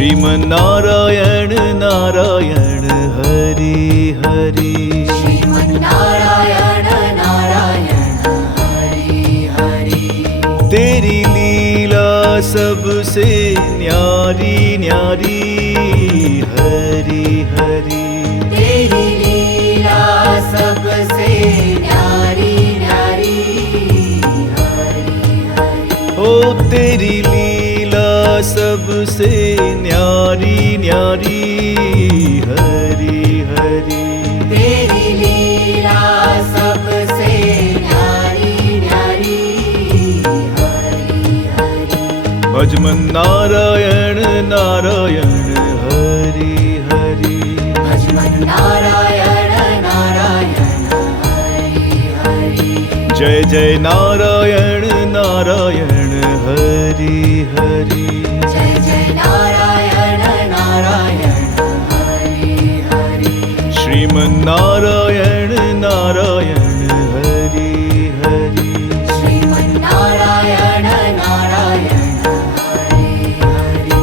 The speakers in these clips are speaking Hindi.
श्रीमन्नारायण नारायण हरि हरि। श्रीमन्नारायण नारायण हरि हरि। तेरी लीला सबसे न्यारी न्यारी हरि हरि। तेरी लीला सबसे न्यारी न्यारी हरि हरि। ओ तेरी लीला सबसे न्यारी न्यारी हरि हरि। तेरी लीला सबसे न्यारी न्यारी हरि हरि। भजमन नारायण नारायण हरि हरि। भजमन नारायण नारायण हरि हरि। जय जय नारायण नारायण हरि हरि। जय जय नारायण नारायण हरि हरि। श्रीमन्नारायण नारायण हरि हरि। श्रीमन्नारायण नारायण हरि हरि।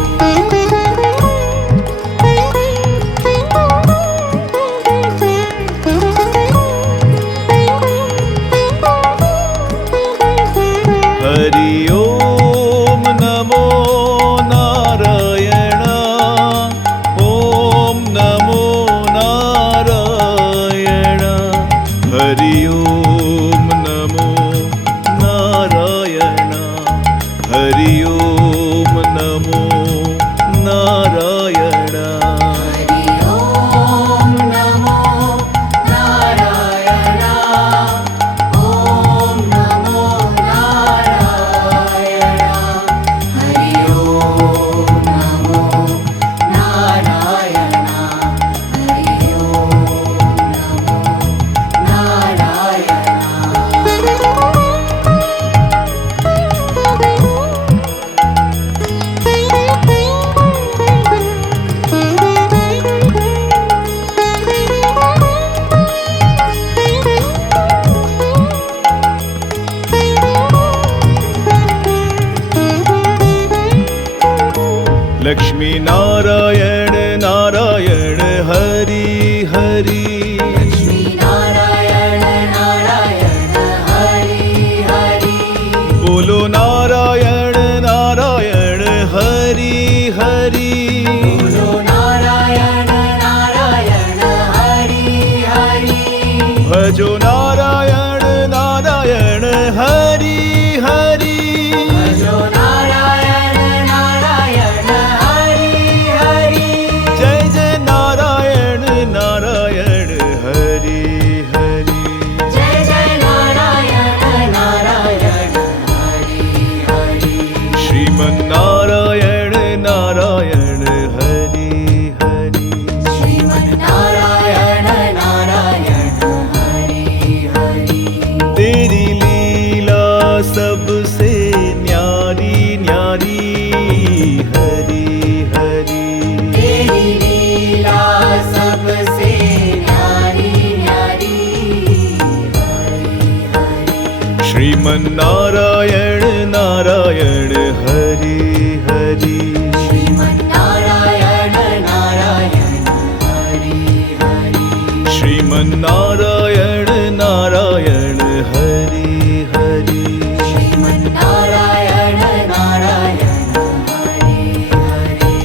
हरि ओम नमो नारायण। ओम नमो नारायण। हरि ओम नमो नारायण। हरि ओम नमो नारायण। हरि ओम नमो नारायण। ओम नमो नारायण। हरि ओम नमो नारायण। हरि ओम नमो नारायण। लक्ष्मी नारायण नारायण हरि हरि। लक्ष्मी नारायण नारायण हरि हरि। बोलो नारायण नारायण हरि हरि। बोलो नारायण नारायण हरि हरि। भजो नारायण नारायण हरि हरि। भजो नारायण नारायण हरि हरि। जय जय नारायण नारायण हरि हरि। जय जय नारायण नारायण हरि हरि। श्रीमन्नारायण नारायण हरि हरि। श्रीमन्नारायण नारायण हरि हरि। तेरी लीला सबसे न्यारी न्यारी हरि हरि। तेरी लीला सबसे न्यारी न्यारी हरि हरि। श्रीमन्नारायण नारायण हरि हरि। श्रीमन्नारायण नारायण हरि हरि। श्रीमन्नारायण नारायण हरि हरि। श्रीमन्नारायण नारायण हरि हरि।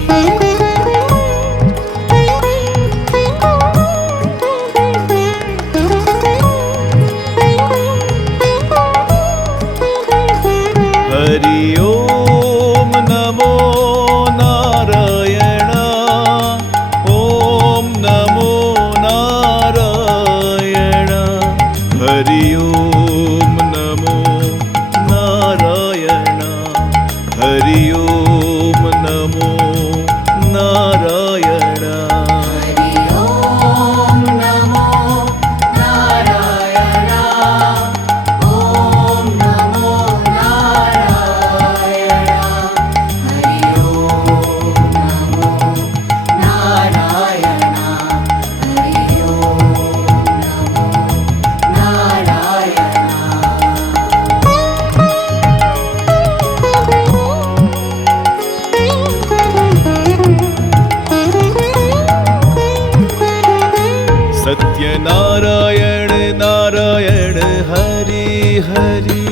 नारायण नारायण हरि हरि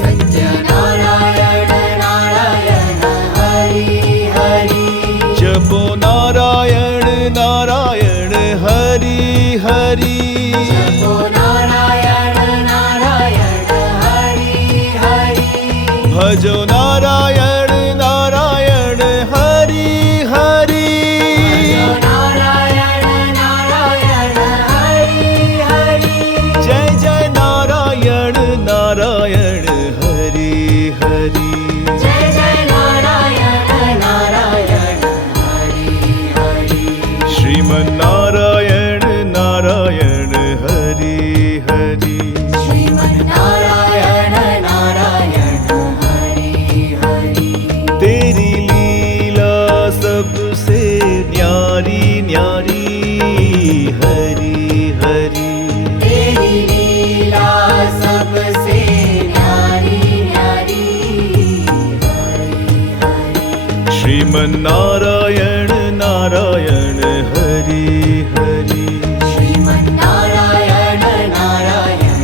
सत्यनारायण नारायण हरि हरि जपो नारायण नारायण हरि हरि जपो नारायण नारायण हरि हरि भजो नारायण नारायण हरि हरि नारायण नारायण हरि हरि जय जय नारायण नारायण हरि हरि जय जय नारायण नारायण हरि हरि श्रीमन्नारायण नारायण हरि हरि श्रीमन्नारायण नारायण हरि हरि तेरी लीला सबसे न्यारी न्यारी हरि हरि तेरी लीला सबसे न्यारी न्यारी हरि हरि श्रीमन्नारायण नारायण हरि हरि श्रीमन्नारायण नारायण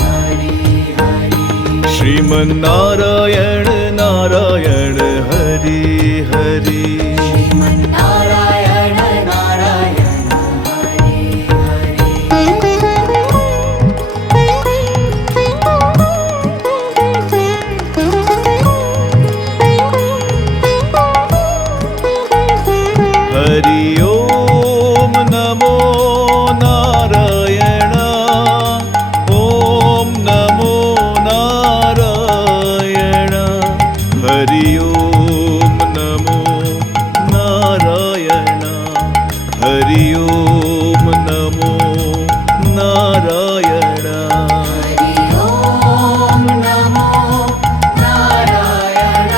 हरि हरि श्रीमन्नारायण नारायण हरि हरि श्रीमन्नारायण नारायण हरि हरि हरि ओम नमो नारायण ओम नमो नारायण हरि ओम नमो नारायण हरि ओम नमो नारायण हरि ओम नमो नारायण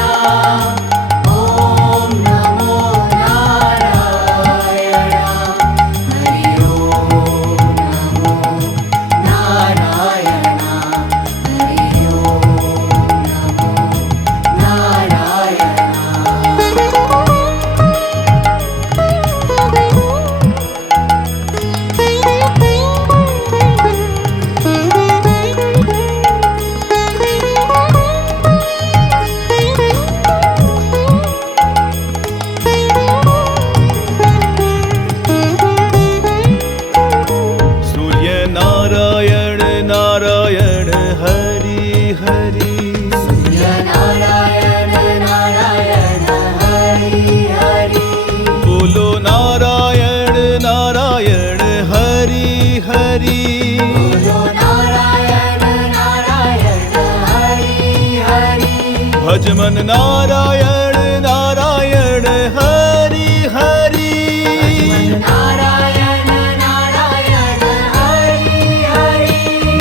ओम नमो नारायण हरि ओम नमो नारायण हरि ओम नमो सूर्य नारायण नारायण हरि हरि सूर्य नारायण नारायण हरि हरि बोलो नारायण नारायण हरि हरि बोलो नारायण नारायण हरि हरि भजमन नारायण नारायण हरि हरि नारायण नारायण हरि हरि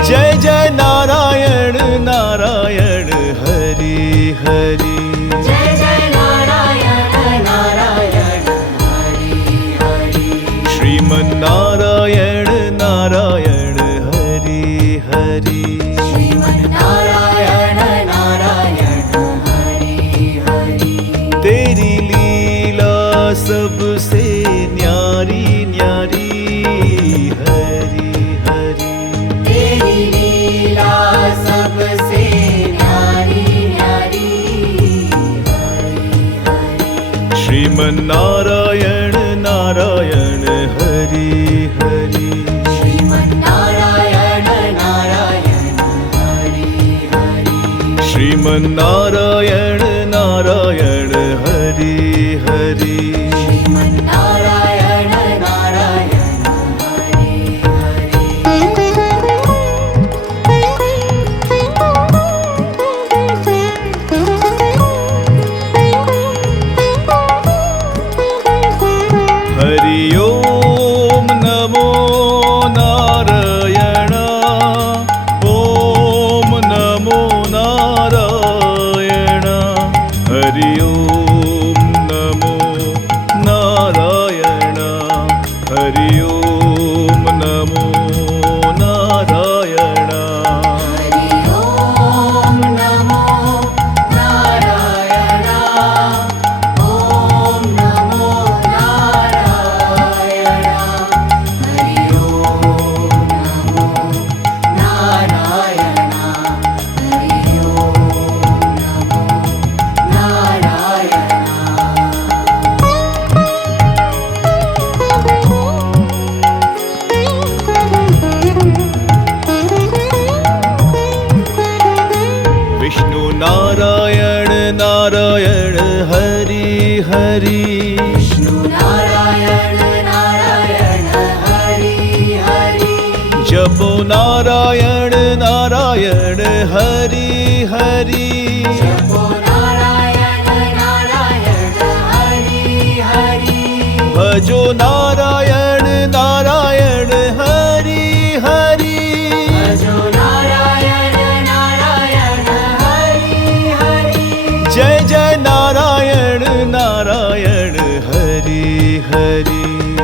जय जय नारायण नारायण हरि हरि जय जय नारायण नारायण हरि हरि श्रीमन्नारायण नारायण हरि हरि श्रीमन्नारायण नारायण हरि हरि तेरी लीला सबसे न्यारी न्यारी हरि हरि तेरी लीला सबसे न्यारी न्यारी हरि हरि श्रीमन्नारायण नारायण हरि हरि श्रीमन्नारायण नारायण हरि हरि श्रीमन्नारायण नारायण हरि हरि श्रीमन्नारायण नारायण हरि हरि हरि ओम नमो नारायण ओम नमो नारायण हरि ओम नमो नारायण हरि ओम नमो नारायण हरि ओम नमो नारायण ओम नमो नारायण हरि विष्णु नारायण नारायण हरि हरि जपो नारायण नारायण हरि हरि जपो नारायण नारायण हरि हरि भजो नारायण नारायण हरि हरि भजो नारायण नारायण हरि हरि जय जय नारायण नारायण हरि हरि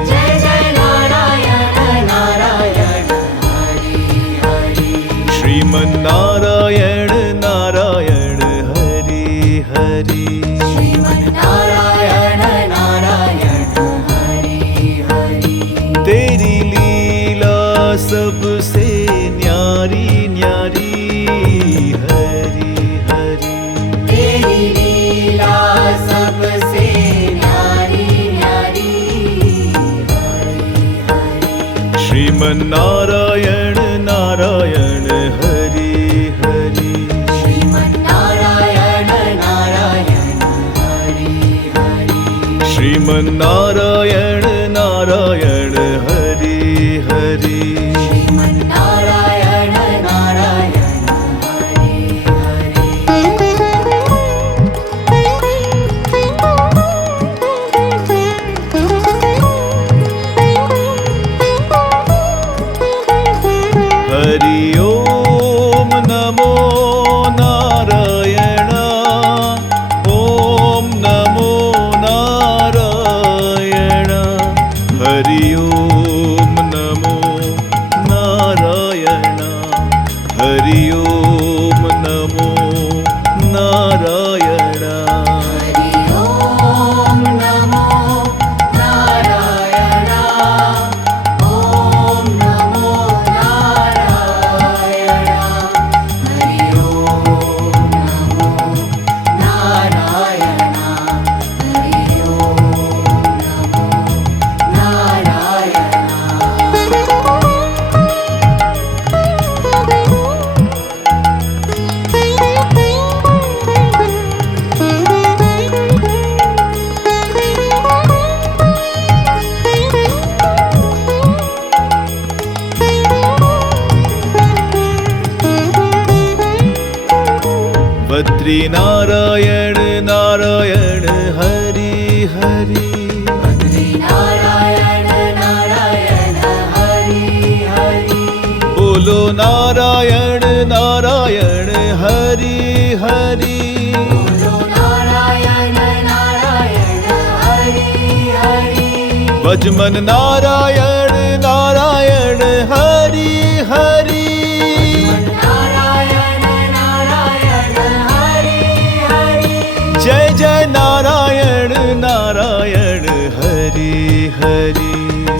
जय जय नारायण नारायण हरि हरि श्रीमन्नारायण नारायण हरि हरि श्रीमन्नारायण नारायण हरि हरि तेरी लीला सबसे न्यारी न्यारी हरि हरि तेरी लीला सबसे न्यारी न्यारी हरि हरि श्रीमन्नारायण नारायण हरि हरि श्रीमन्नारायण नारायण हरि हरि श्रीमन्नारायण नारायण हरि हरि श्रीमन्नारायण नारायण हरि हरि हरि ओम नमो नारायण ओम नमो नारायण हरि ओम नमो नारायण हरि ओम नमो नारायण हरि ओम नमो नारायण ओम नमो नारायण हरि ओम नमो नारायण हरि ओम नमो नारायण बद्री नारायण नारायण हरि हरि बद्री नारायण नारायण हरि हरि बोलो नारायण नारायण हरि हरि बोलो नारायण नारायण हरि हरि भजमन नारायण नारायण हरि हरि नारायण नारायण हरि हरि जय जय नारायण नारायण हरि हरि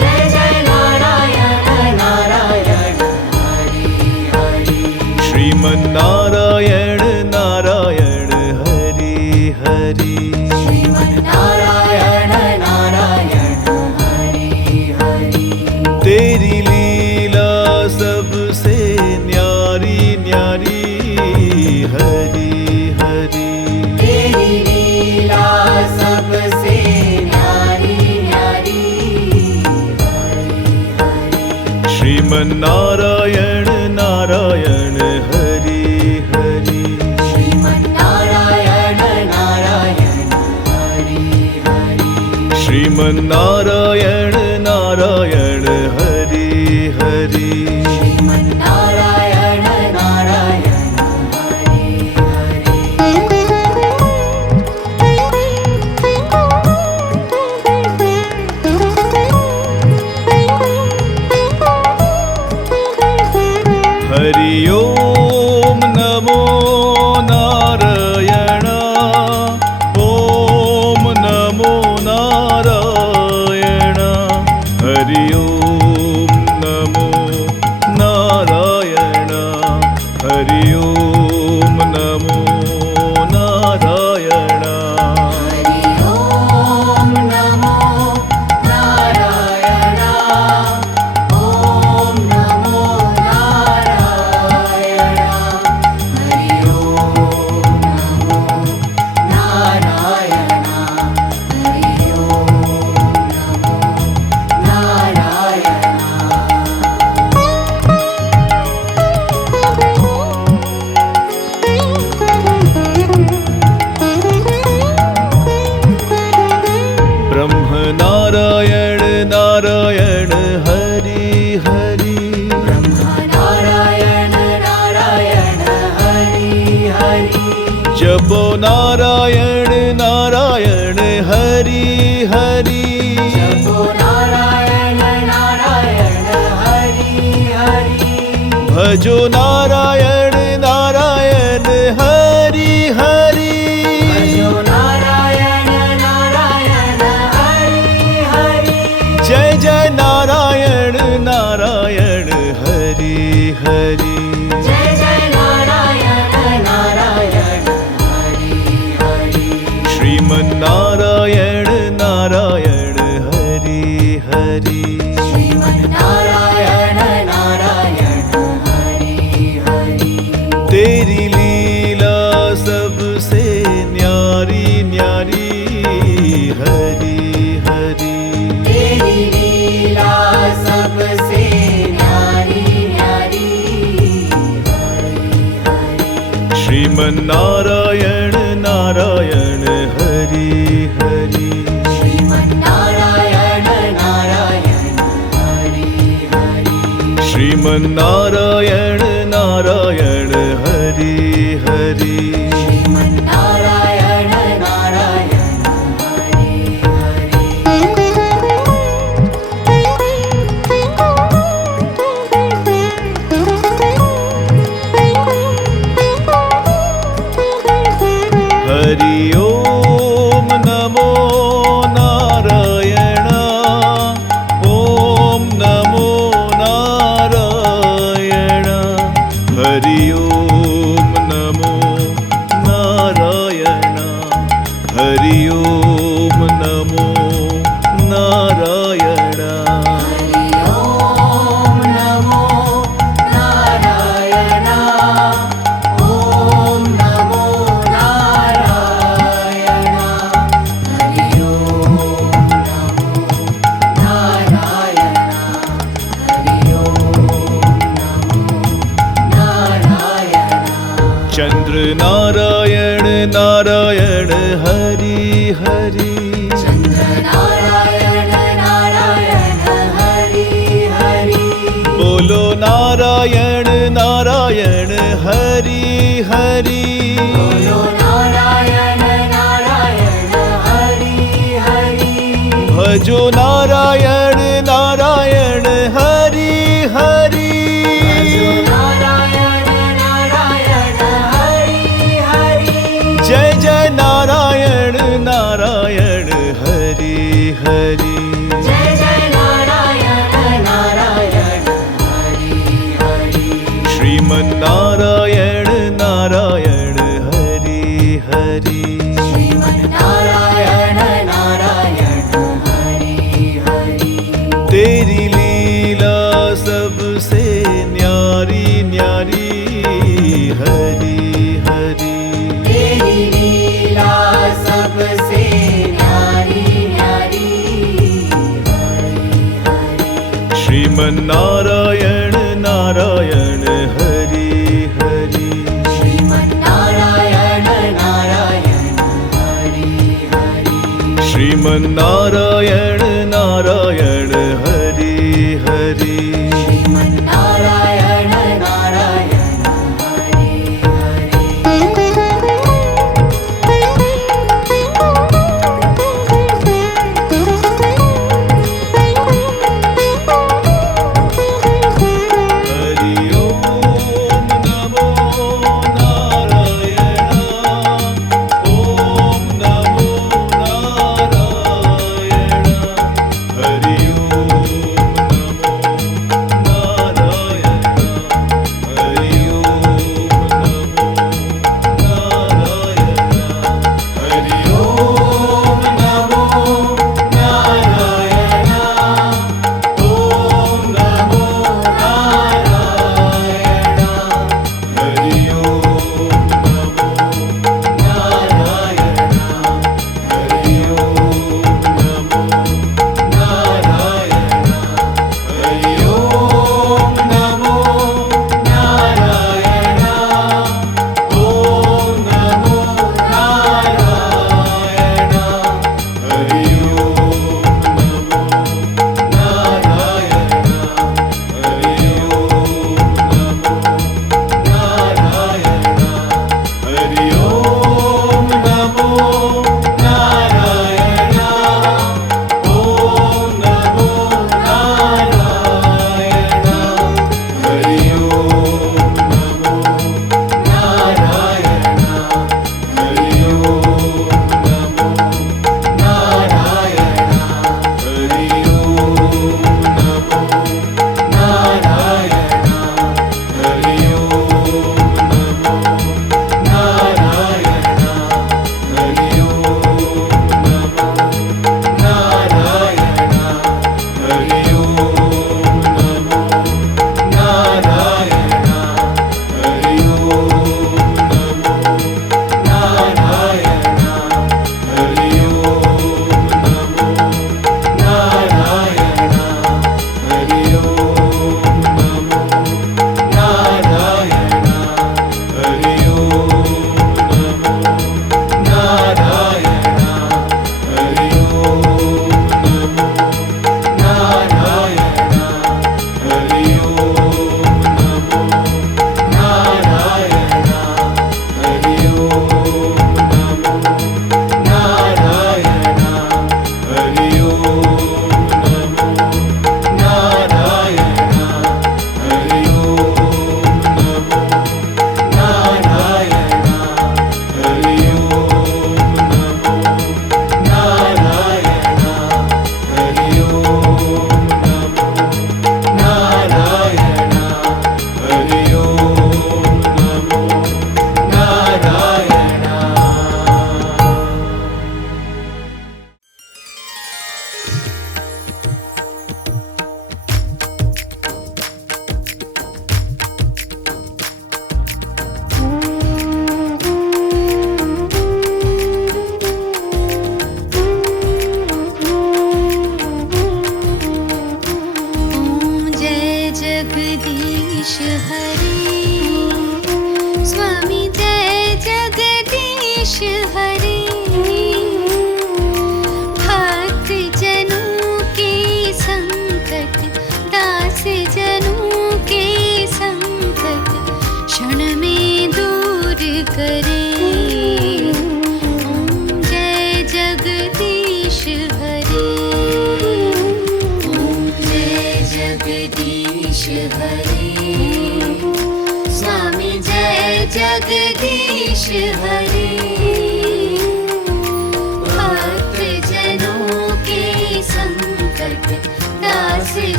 जय जय नारायण नारायण हरि हरि श्रीमन्नारायण नारायण हरि हरि श्रीमन्नारायण नारायण हरि हरि तेरी लीला सबसे न्यारी न्यारी हरि हरि तेरी लीला सबसे न्यारी न्यारी हरि हरि श्रीमन्नारायण नारायण हरि हरि श्रीमन्नारायण नारायण हरि हरि श्रीमन्नारायण नारायण हरि हरि श्रीमन्नारायण नारायण हरि हरि हरि ओम नमो नारायण ओम नमो नारायण हरि ओम नमो ब्रह्म नारायण नारायण हरि हरि नारायण नारायण हरि हरि जपो नारायण नारायण हरि हरि जपो नारायण नारायण हरि हरि भजो नारायण नारायण हरि हरि भजो नारायण नारायण हरि हरि जय जय नारायण नारायण हरि हरि जय जय नारायण नारायण हरि हरि श्रीमन्नारायण नारायण हरि हरि श्रीमन्नारायण नारायण हरि हरि तेरी लीला सबसे न्यारी न्यारी हरि हरि तेरी लीला सबसे न्यारी न्यारी हरि हरि श्रीमन्नारायण नारायण हरि हरि श्रीमन्नारायण नारायण हरि हरि श्रीमन्नारायण नारायण हरि हरि श्रीमन्नारायण नारायण हरि हरि हरि ओम नमो नारायण ओम नमो नारायण हरि ओम नमो नारायण हरि ओम नमो नारायण हरि ओम नमो नारायण ओम नमो नारायण हरि ओम नमो नारायण हरि ओम नमो नारायण चंद्र नारायण नारायण हरि हरि चंद्र नारायण नारायण हरि हरि बोलो नारायण नारायण हरि हरि बोलो नारायण नारायण हरि हरि भजो नारायण नारायण हरि हरि भजो नारायण नारायण हरि हरि जय जय नारायण नारायण हरि हरि जय जय नारायण नारायण हरि हरि श्रीमन्नारायण नारायण हरि हरि श्रीमन्नारायण नारायण हरि हरि तेरी लीला सबसे न्यारी न्यारी हरि हरि तेरी लीला सबसे न्यारी न्यारी हरि हरि श्रीमन्नारायण नारायण हरि हरि श्रीमन्नारायण नारायण हरि हरि श्रीमन्नारायण नारायण हरि हरि श्रीमन्नारायण नारायण हरि हरि हरि ओम नमो नारायण ओम नमो नारायण हरि ओम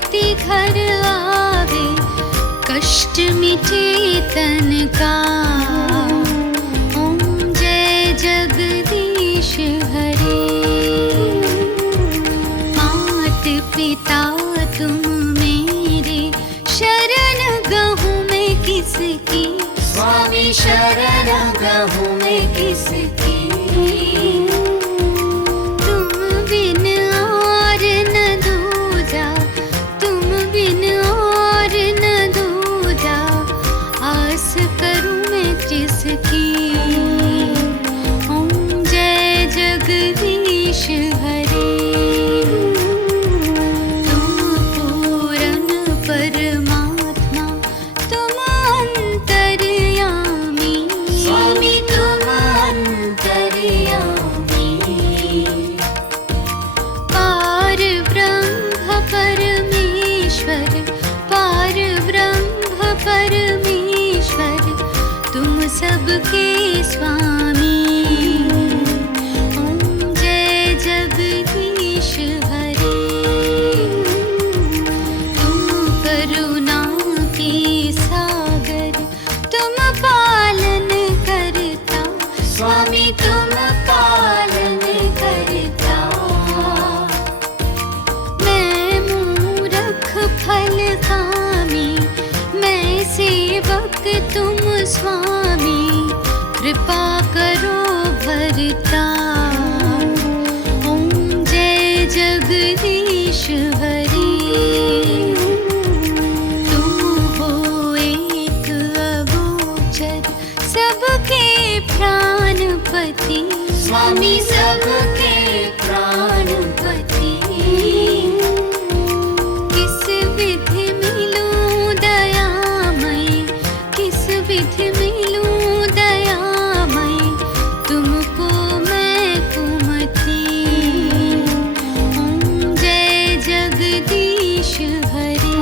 प्रीति घर आवे, कष्ट मिटे तन का। ओम जय जगदीश हरे। मात पिता तुम मेरे, शरण गहूँ मैं किसकी। स्वामी शरण गहूँ मैं किसकी। तुम बिन और न दूजा, तुम बिन और न दूजा, आस करूँ मैं जिसकी। ओम जय जगदीश हरे। तुम पूरन परमात्मा, तुम अंतर्यामी। स्वामी तुम अंतर्यामी। पार ब्रह्म परमेश्वर, पार ब्रह्म परमेश्वर, तुम सबके स्वामी। ओम जय जगदीश हरे। तुम करुणा के सागर, तुम पालन करता। स्वामी तुम पालन करता। मैं मूरख फल कामी, मैं सेवक तुम स्वामी। कृपा करो भरता। ओम जय जगदीश हरे। तुम हो एक अगोचर, सबके प्राणपति। स्वामी सबके प्राणपति। किस विधि मिलूं दयामय, किस विधि मिलूं दयामय, तुमको मैं कुमति। ओम जय जगदीश हरे।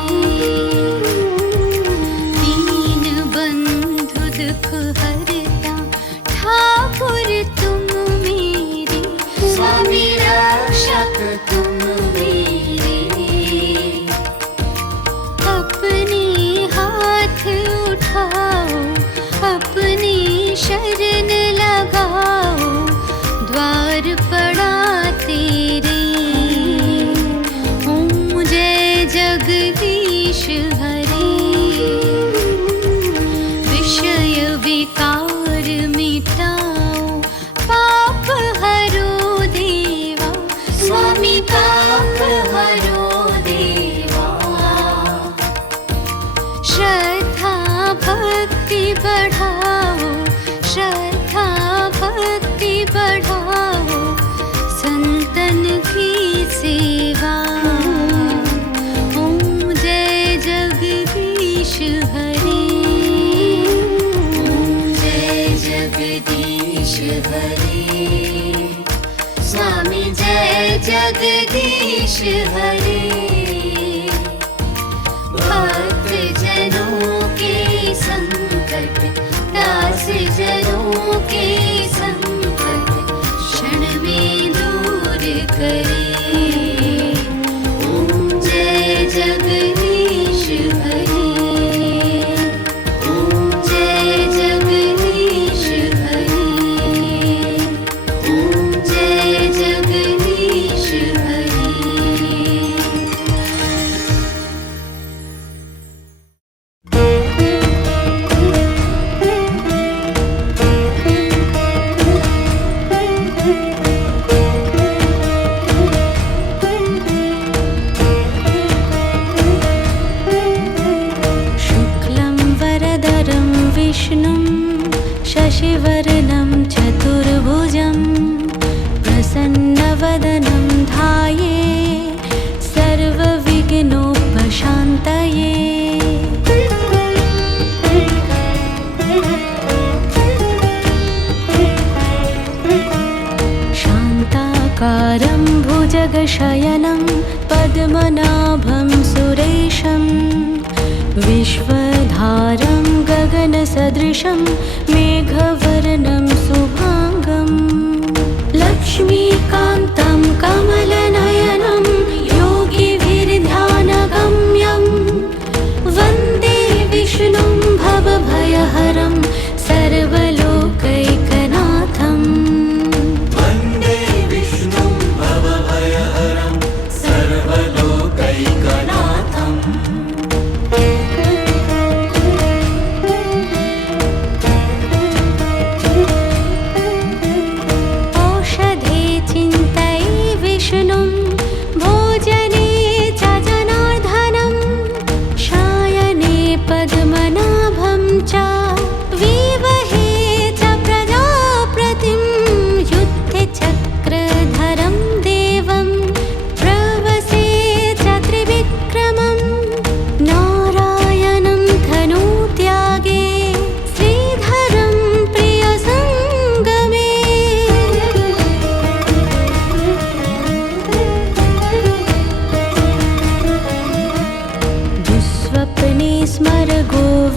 दीन बंधु दुख हरता, ठाकुर तुम मेरे। स्वामी रक्षक तुम मेरे। अपने हाथ उठाओ, अपनी शरण लगाओ, द्वार पड़ा तेरे। ओम जय जगदीश हरे। विषय विकार मिटाओ, पाप हरो देवा। स्वामी पाप हरो देवा। श्रद्धा भक्ति बढ़ाओ, श्रद्धा भक्ति बढ़ाओ, संतन की सेवा। ओम जय जगदीश हरे। ओम जय जगदीश हरे। स्वामी जय जगदीश हरे। भक्त जनों के संकट, दास जनों के संकट, क्षण में दूर करे। ओम जय जगदीश हरे। ओम जय जगदीश हरे। ओम जय जगदीश हरे। शुक्लं वरदरं विष्णुं, शशिवर्णं चतुर्भुजं, प्रसन्नवदनं ध्याये सर्वविघ्नोपशान्तये। शान्ताकारं भुजगशयनं पद्मनाभं सुरेशं, विश्वधारं गगनसदृशं मेघवर्णं शुभाङ्गं, लक्ष्मीकान्तं कमलनयनं योगिभिर्ध्यानगम्यं,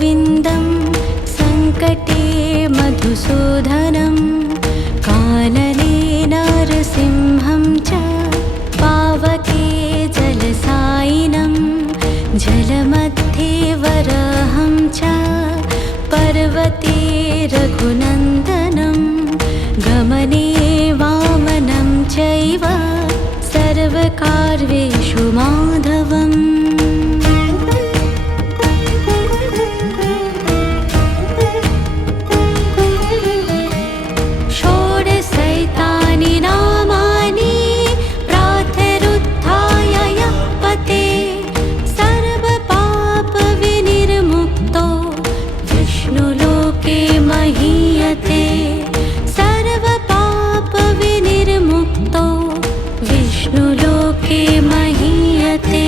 गोविन्दं सङ्कटे मधुसूदनं कानने नरसिंहं च पावके जलसायिनं जलमध्ये वराहं च पर्वते रघुनन्दनं गमने वामनं चैव सर्वकार्येषु माधवम् षोडशैतानि नामानि प्रातरुत्थाय यः पते सर्वपापविनिर्मुक्तो विष्णुलोके महीयते सर्वपापविनिर्मुक्तो विष्णुलोके महीयते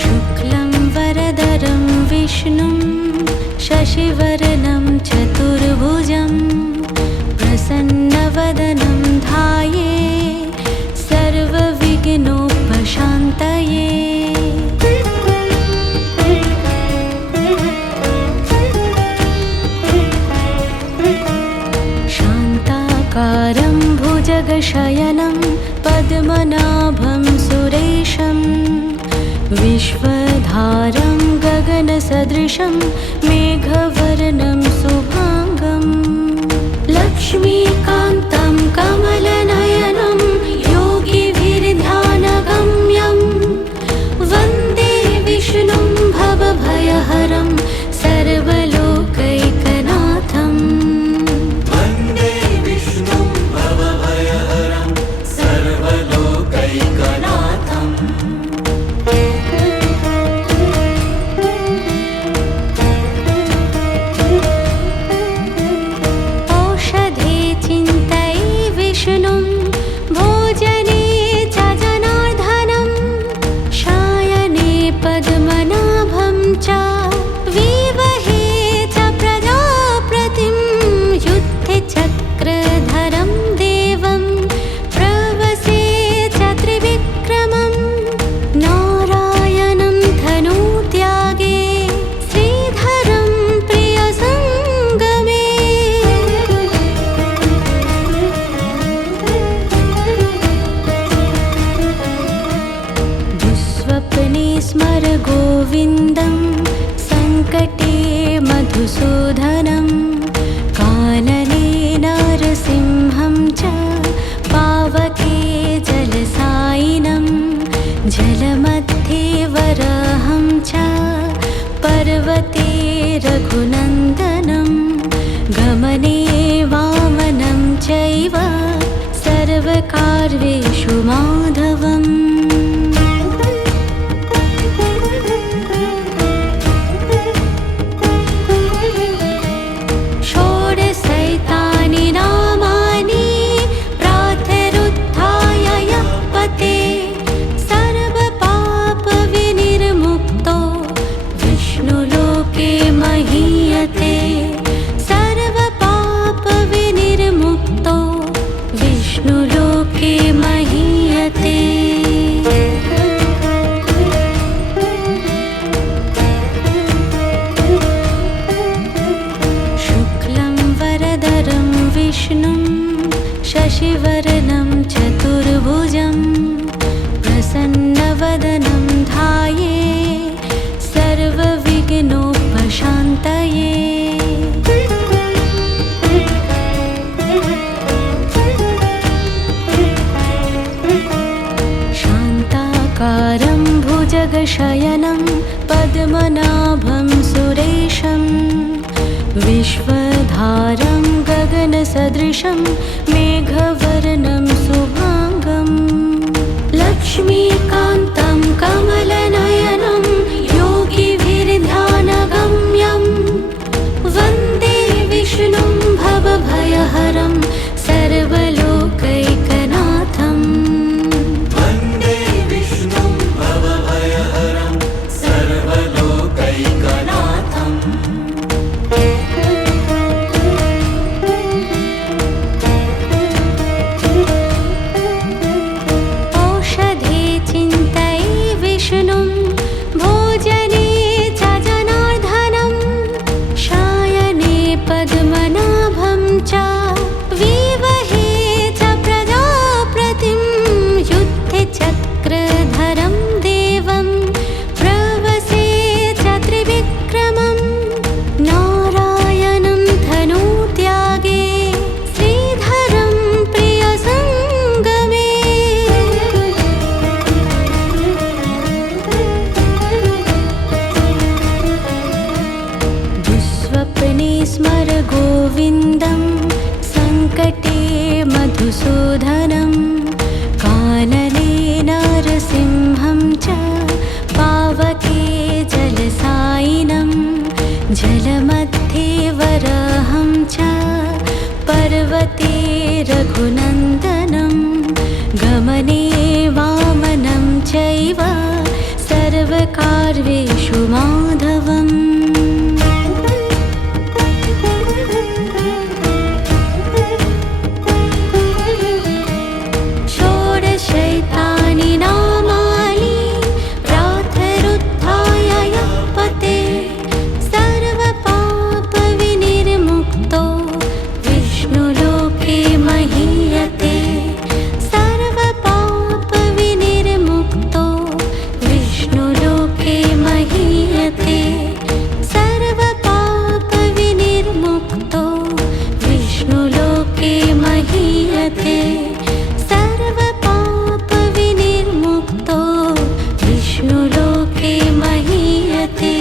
शुक्लं वरदरं विष्णुं शशिवर्णं चतुर्भुजं प्रसन्नवदनं ध्याये सर्वविघ्नोपशान्तये शान्ताकारं भुजगशयनं पद्मनाभं सुरेशं विश्वधारं गगनसदृशं मेघवर्णं शुभाङ्गं लक्ष्मीकान्तं कमलनयनं योगिभिर्ध्यानगम्यं वन्दे विष्णुं भवभयहरं सर्वलोकैकनाथम् वन्दे विष्णुं भवभयहरं सर्वलोकैकनाथम् औषधे चिन्तये विष्णुं भोजने च जनार्दनं शायने पद्मनाभं च विवहे च प्रजापतिं युद्धे चक्रधरं देवं प्रवसे च त्रिविक्रमं नारायणं धनुत्यागे श्रीधरं प्रियसङ्गमे दुःस्वप्ने स्मर गोविन्दं सङ्कटे मधुसूदनं कानने नरसिंहं च पावके जलसायिनं जलमध्ये वराहं च पर्वते रघुनन्दनं गमने वामनं चैव सर्वकार्येषु माधवम् षोडशैतानि नामानि प्रातरुत्थाय यः पते सर्वपापविनिर्मुक्तो विष्णुलोके महीयते सर्वपापविनिर्मुक्तो विष्णुलोके महीयते शुक्लं वरदरं विष्णुं शशिवर्णं चतुर्भुजं प्रसन्नवदनं ध्याये सर्वविघ्नोपशान्तये शान्ताकारं भुजगशयनं पद्मनाभं सुरेशं विश्वधारं गगनसदृशं मेघवर्णं शुभाङ्गं लक्ष्मीकान्तं कमलनयनं योगिभिर्ध्यानगम्यं वन्दे विष्णुं भवभयहरं सर्वलोकैकनाथम् वन्दे विष्णुं भवभयहरं सर्वलोकैकनाथम् शोधनं कानने नारसिंहं च पावके जलसायिनं जलमध्ये वराहं च पर्वते रघुनन्दनं गमने वामनं चैव सर्वकार्येषु माधवम् षोडशैतानि नामानि प्रातरुत्थाय यः पते सर्वपापविनिर्मुक्तो विष्णुलोके महीयते सर्वपापविनिर्मुक्तो विष्णुलोके महीयते सर्वपापविनिर्मुक्तो विष्णुलोके महीयते सर्वपापविनिर्मुक्तो विष्णुलोके महीयते।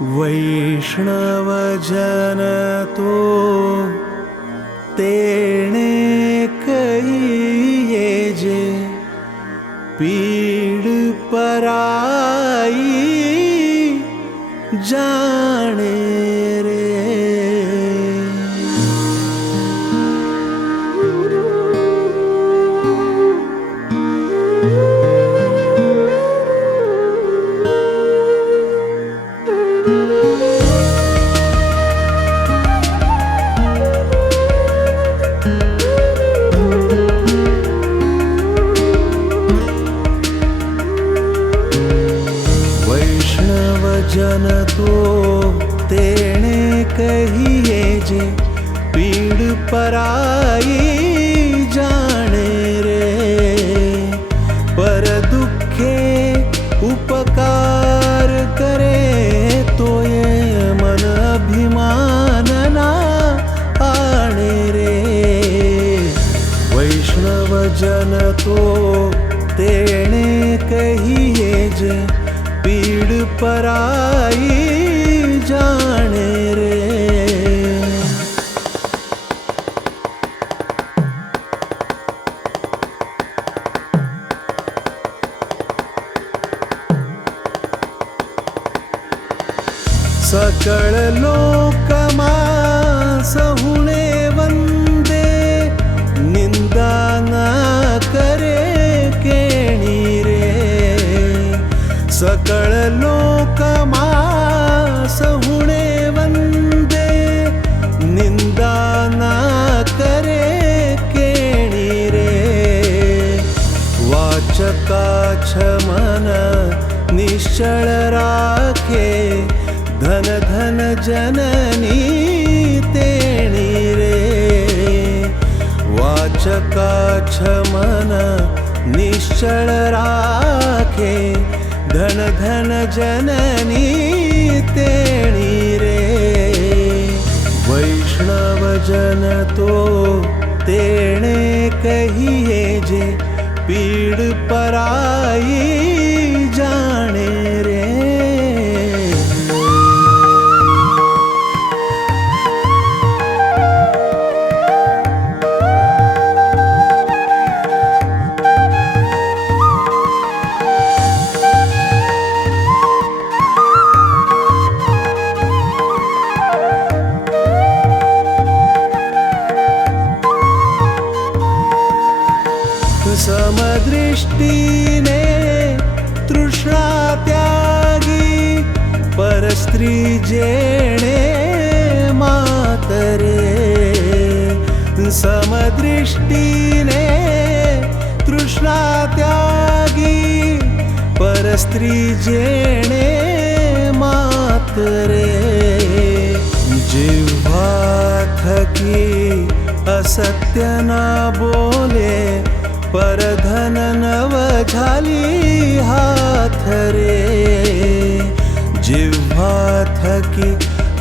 वैष्णव जन तो तेणे कहिए जे पीड़ पराई जाने रे। जन तो तेणे कहिए जे पीड़ पराई जाने रे। पर दुखे उपकार करे तो ये मन अभिमान ना आने रे। वैष्णव जन तो तेणे कहिए जे पीड़ पराई जाने रे। सकल लोकमा सहुणे वंदे निंदा न करे केणी रे। सकल लोकमा सहुणे वंदे निंदा न करे केणी रे। वाचका मन निश्चल राखे धन धन जननी तेणी रे। वाचका मन निश्चल राखे धन धन जननी तेणी रे। वैष्णव जन तो तेणे कहिए जे पीड़ पराई जाने रे। समदृष्टिने तृष्णा त्यागी परस्त्री जेणे मातरे। समदृष्टिने तृष्णा त्यागी परस्त्री जेणे मातरे। जिह्वा थकी असत्य ना बोले परधन नव झाली हाथ रे। जिह्वा थकी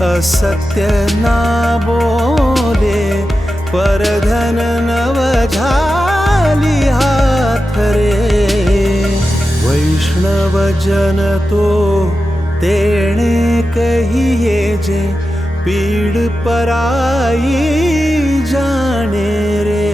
असत्य ना बोले परधन नव झाली हाथ रे। वैष्णव जन तो तेणे कहिए जे पीड़ पराई जाने रे।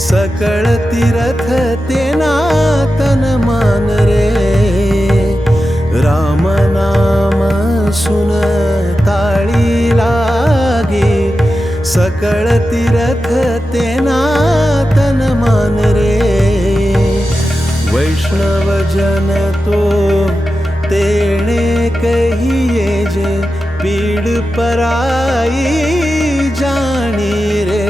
सकळ तीरथ तेना तन मान रे। राम नाम सुन ताळी लागे सकळ तीरथ तेना तन मान रे। वैष्णव जन तो तेणे कहिए जे पीड़ पराई जानी रे।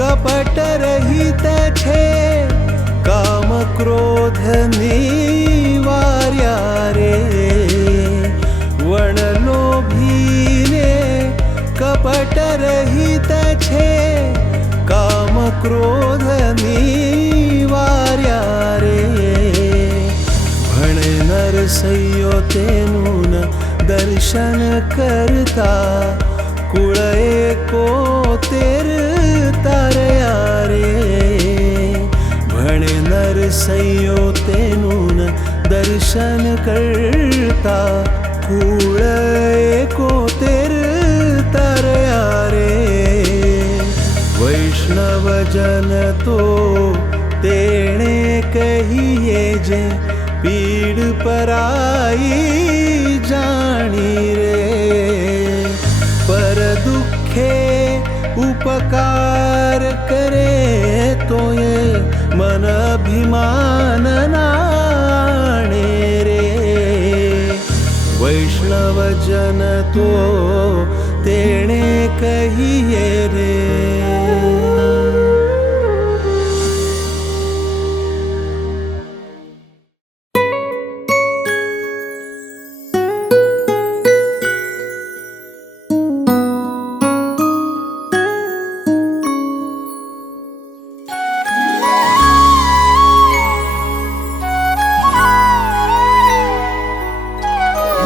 कपट रहित छे काम क्रोध निवार्या रे। वण लोभीने कपट रहित छे काम क्रोध निवार्या रे। भणे नरसैयो तेनुन दर्शन करता कुळ एकोतेर तारया रे। भणे नरसैयो तेनुन दर्शन करता कुळ एकोतेर तारया रे। वैष्णव जन तो तेणे कहिए जे पीड़ पराई जानी रे। पर दुखे उपकार करे तो ये मन अभिमान नाणे रे। वैष्णव जन तो तेणे कहिए रे। हरि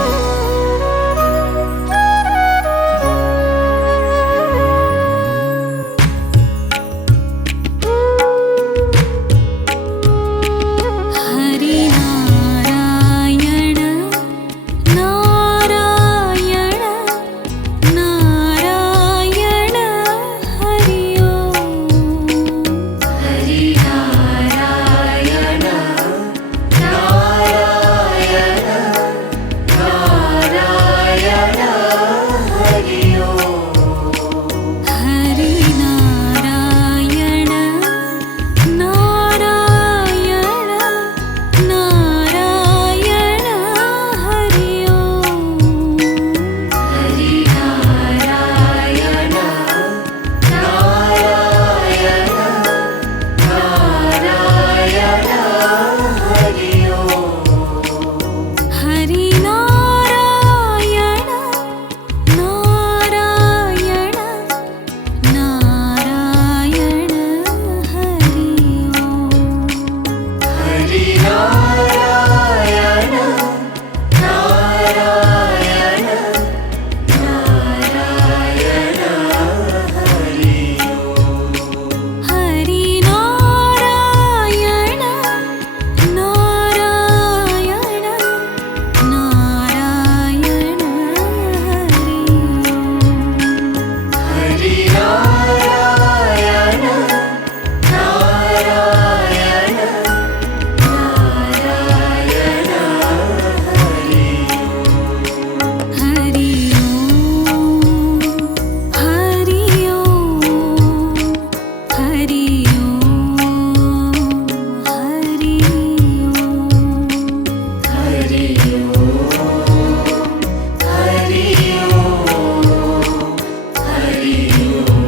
ओम।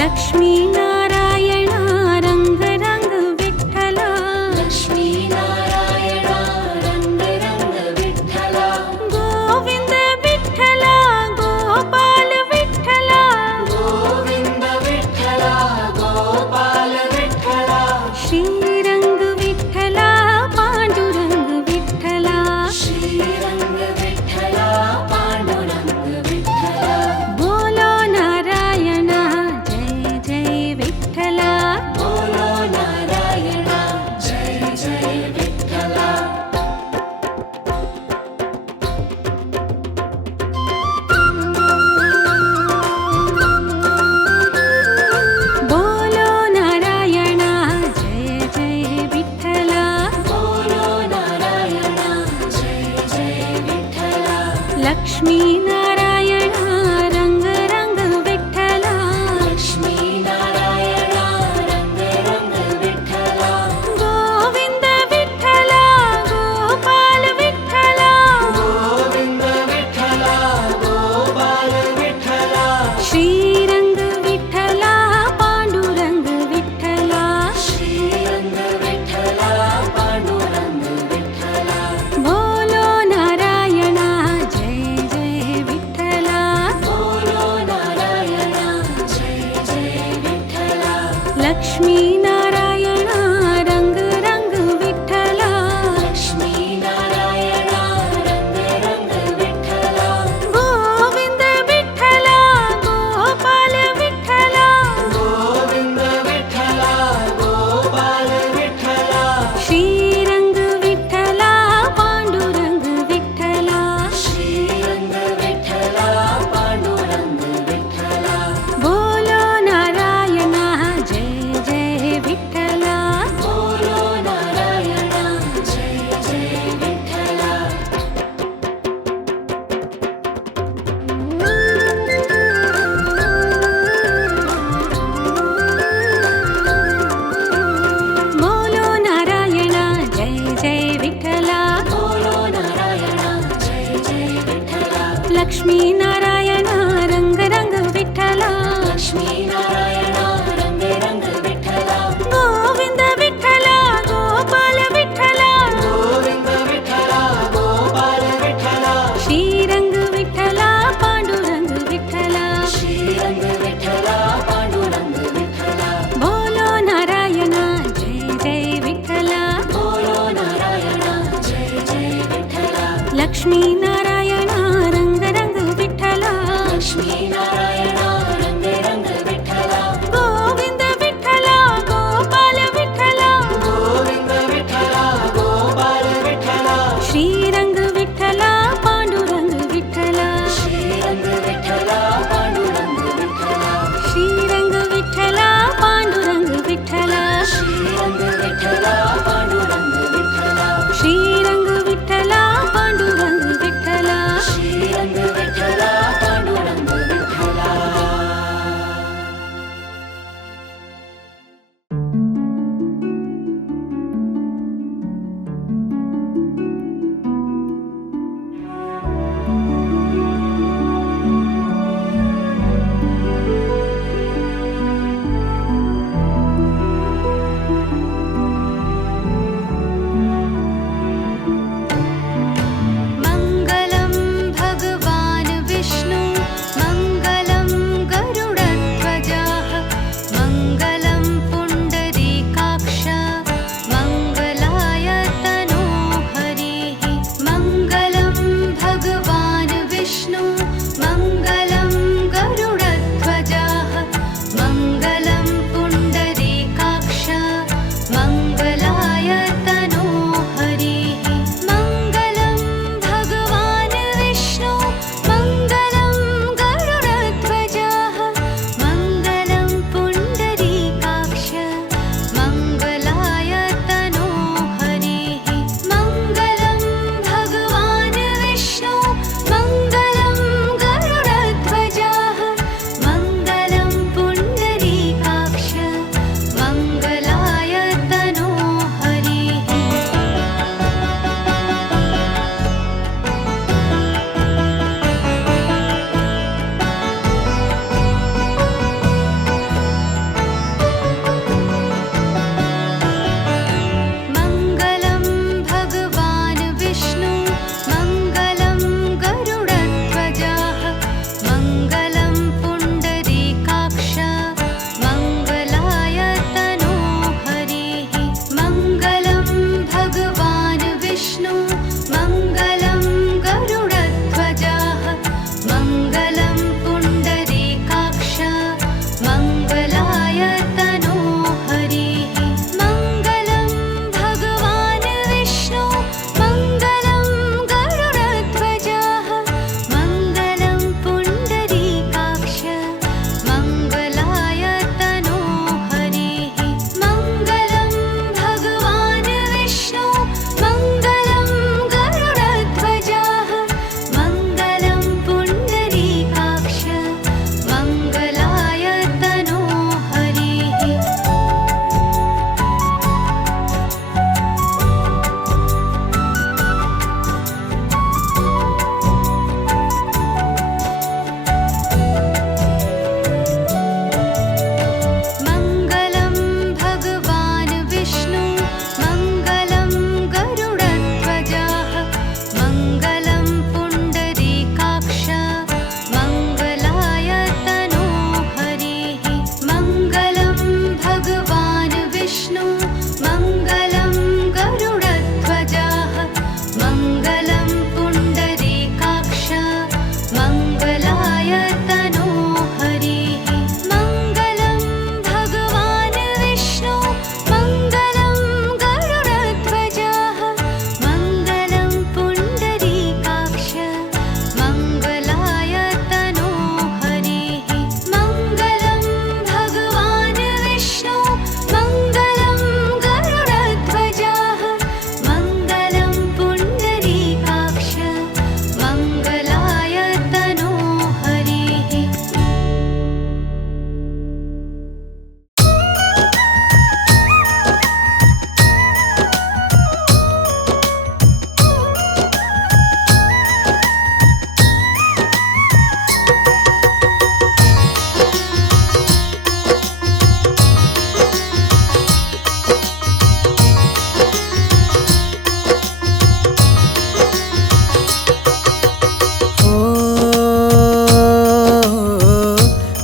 लक्ष्मी नारायणा रंग रंग विठ्ठला लक्ष्मी नारायणा रंग रंग विठ्ठला गोविंद विठ्ठला गोपाल विठ्ठला गोविंद विठ्ठला गोपाल विठ्ठला श्रीरंग विठ्ठला पांडुरंग विठ्ठला श्रीरंग विठ्ठला पांडुरंग विठ्ठला बोलो नारायणा जय जय विठ्ठला बोलो नारायणा जय जय विठ्ठला बोलो नारायणा जय जय विठ्ठला बोलो नारायणा जय जय विठ्ठला लक्ष्मी नारायणा रंग रंग विठ्ठला लक्ष्मी नारायणा रंग रंग विठ्ठला गोविंद विठ्ठला गोपाल विठ्ठला गोविंद विठ्ठला गोपाल विठ्ठला श्रीरंग विठ्ठला पांडुरंग विठ्ठला श्रीरंग विठ्ठला पांडुरंग विठ्ठला बोलो नारायणा जय जय विठ्ठला बोलो नारायणा जय जय विठ्ठला लक्ष्मी नारायणा रंग रंग विठ्ठला लक्ष्मी नारायणा रंग रंग विठ्ठला गोविंद विठ्ठला गोपाल विठ्ठला गोविंद विठ्ठला गोपाल विठ्ठला श्रीरंग विठ्ठला पांडुरंग विठ्ठला श्रीरंग विठ्ठला पांडुरंग विठ्ठला बोलो नारायणा जय जय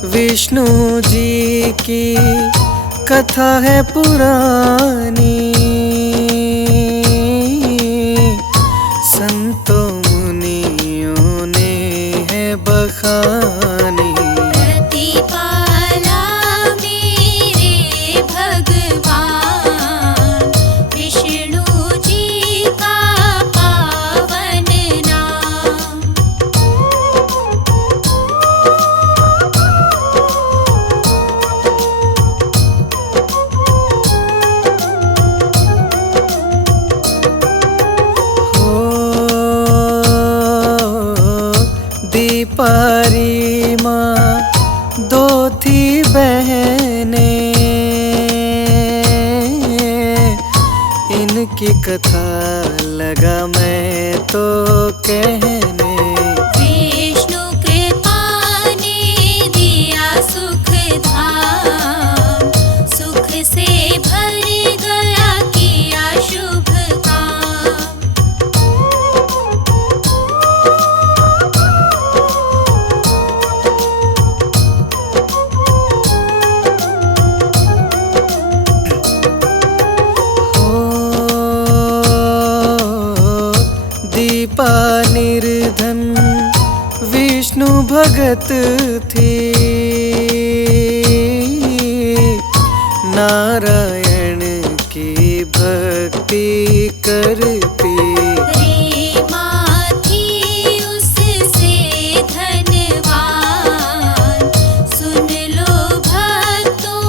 विष्णु जी की कथा है पुरानी, संतों मुनियों ने है बखानी। प्रतिपाला मेरे भगवान, विष्णु जी का पावन नाम। दीपारी माँ दो थी बहनें, इनकी कथा लगा मैं तो कहने। विष्णु कृपा ने दिया सुख धाम, सुख से भर गया किया शुभ काम। दीपा निर्धन विष्णु भगत थी, नारायण की भक्ति करती। रीमा थी उससे धनवान, सुन लो भक्तों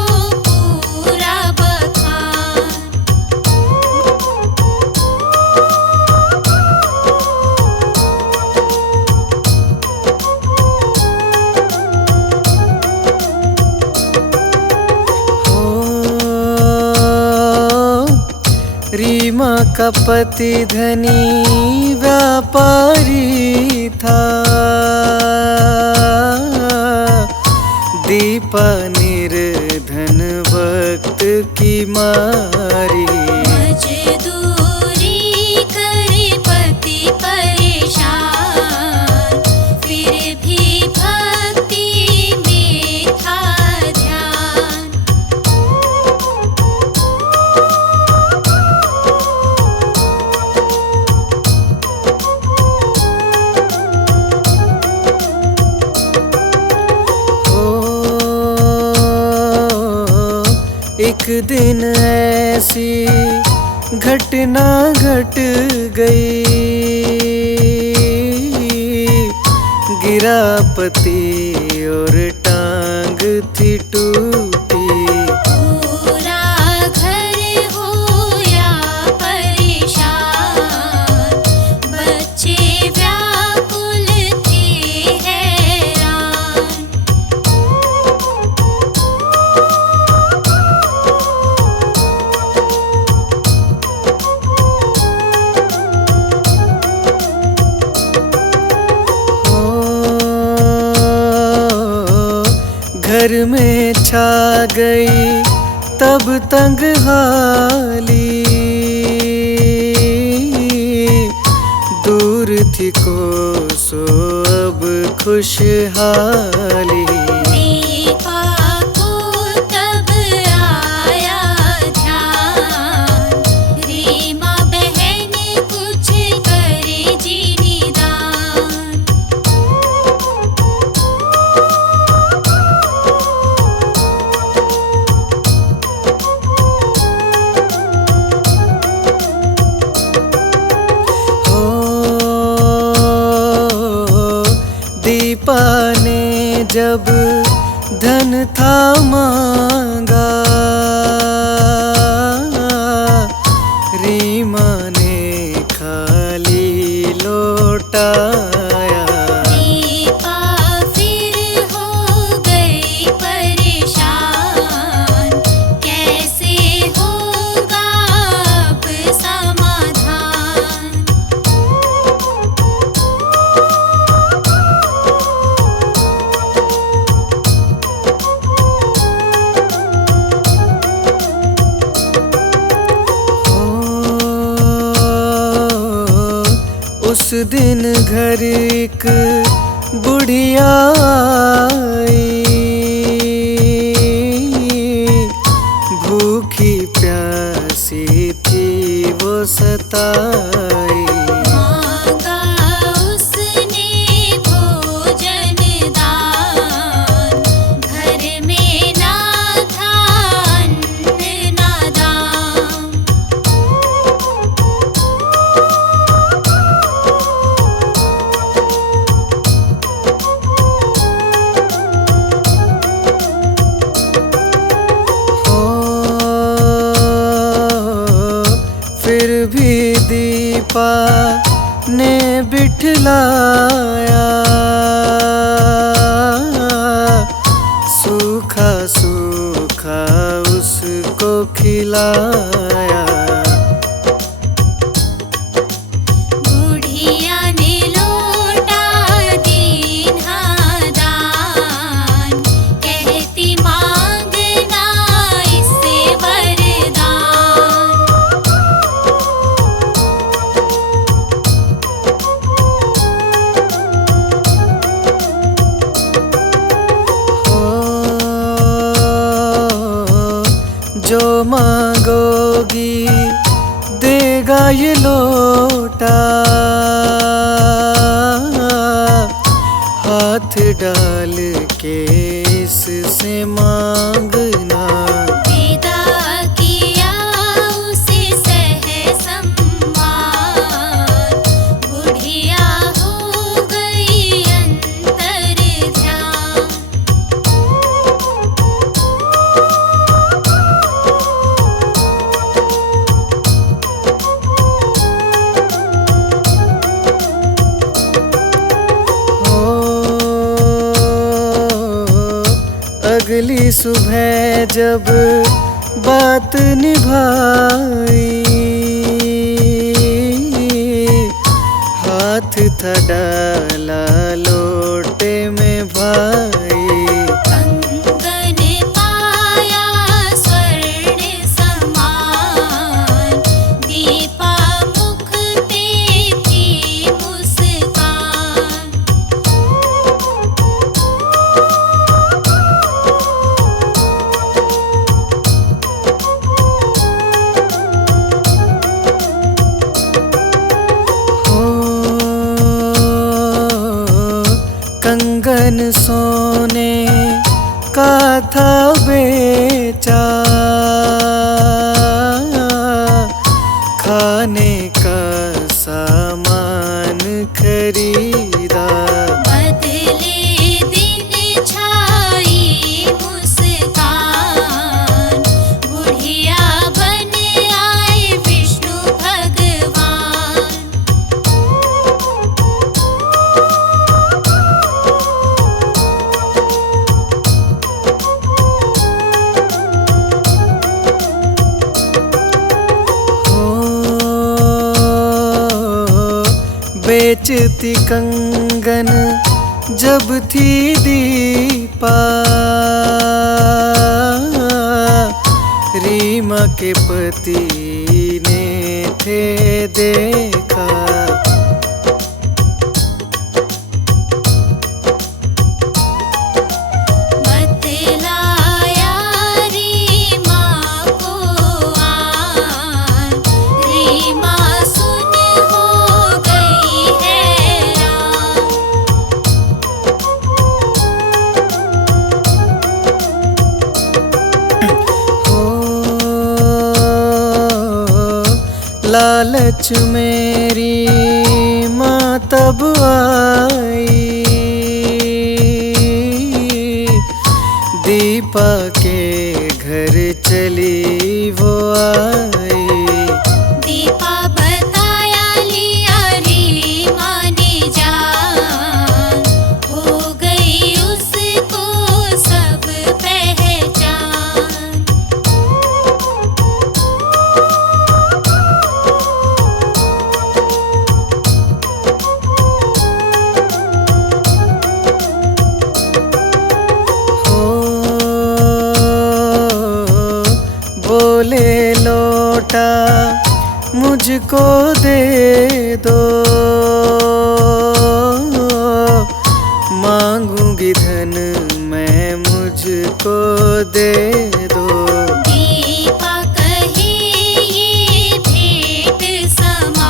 पूरा बखान। रीमा का पति धनी व्यापारी था, दीपा निर्धन वक्त की मारी। मजदूरी करे पति परेशान, फिर भी भक्ति में था ध्यान। एक दिन ऐसी घटना घट गई, गिरा पति और टांग थी टूटी। पूरा घर होया परेशान, बच्चे व्याकुल थे हैरान। घर में छा गई तब तंगहाली, दूर थी कोसों अब खुशहाली। दीपा को तब आया ध्यान, रीमा बहन कुछ करे जी निदान। दीपा ने जब धन था मांगा, रीमा ने खाली लौटाया। दीपा फिर हो गई परेशान, कैसे होगा अब समाधान। उस दिन घर एक बुढ़िया आई, आई। मांगा उसने भोजन दान, घर में ना था अन्न ना दान। फिर भी दीपा ने बिठलाया, सूखा सूखा उसको खिलाया। बुढ़िया ने लौटा दीन्हा दान, कहती मांगना इससे वरदान। जो मांगोगी देगा ये लोटा, हाथ डाल के इससे मांगना। विदा किया उसे सहसम्मान, बुढ़िया हो गई अंतर्ध्यान। अगली सुबह जब बात निभाई, हाथ था डाला लोटे में भाई। कंगन पाया स्वर्ण समान, दीपा मुख पे थी मुस्कान। कंगन सोने का था बेचा, खाने का सामान खरीदा। बदले दिन छाई मुस्कान, बुढ़िया बन आए विष्णु भगवान। बेचती कंगन जब थी दीपा, रीमा के पति ने थे देखा। बतलाया रीमा को आन, रीमा सुन हो गई हैरान। लालच मेरी माँ तब आई, दीपा के घर चली वो आई। दीपा बताया लिया रीमा ने जान, हो गई उसको सब पहचान। बोले लौटा मुझको दे दो, मांगूंगी धन मैं मुझको दे दो। दीपा कहे ये भेंट समान,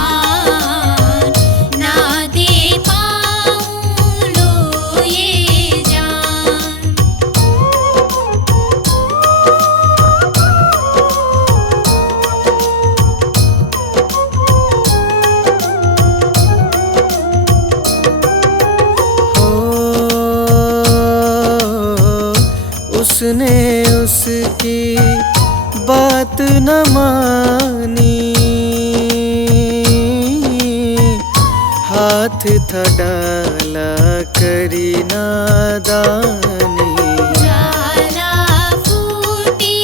उसने उसकी बात न मानी, हाथ था डाला करी नादानी। ज्वाला फूटी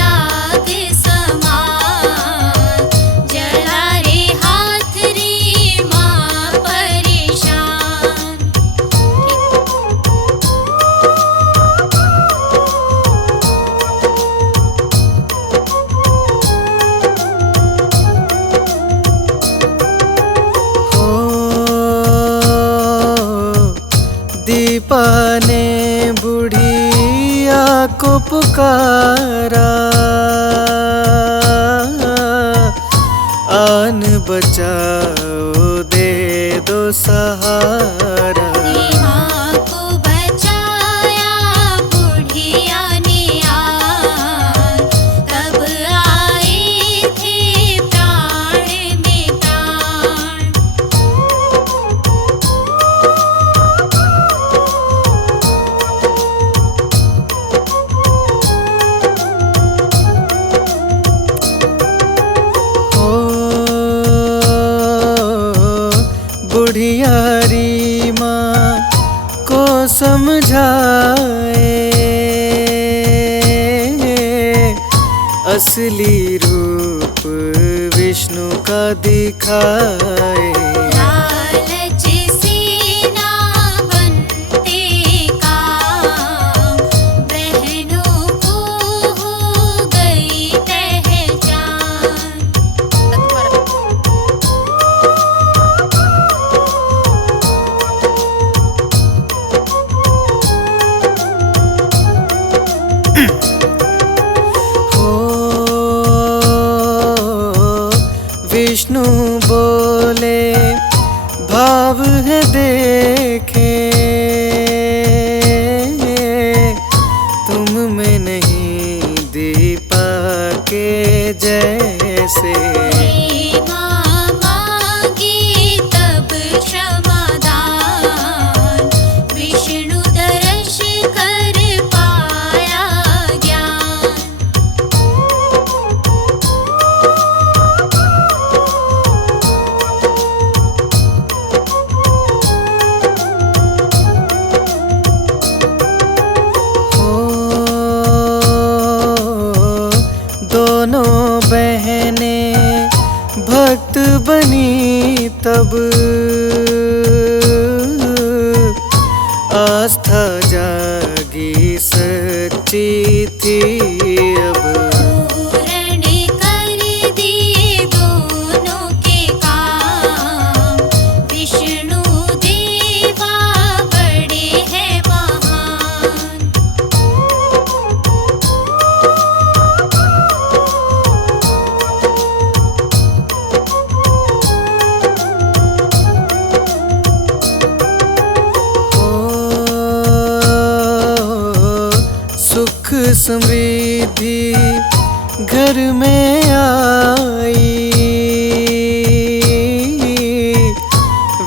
आग समान, जला रे हाथ रे माँ परेशान। हो दीपा ने बुढ़िया को पुकारा, आन बचाओ दे दो सहारा। माँ को बचाया बुढ़िया ने आन, तब आए थे प्राण में प्राण। हो बुढ़ियारी माँ को समझाए, असली रूप विष्णु का दिखाए। लालच से ना बनते काम, बहनों को हो गई पहचान। हो विष्णु बोले भाव है देखे, तुम में नहीं दीपा के जैसे। माँ मांगी तब क्षमादान, विष्णु दर्श कर पाया ज्ञान। हो दोनों बहनें भक्त बनी तब, आस्था जागी सच्ची थी अब। पूर्ण कर दिए दोनों के काम, विष्णु देवा बड़े हैं महान। हो सुख समृद्धि घर में आई,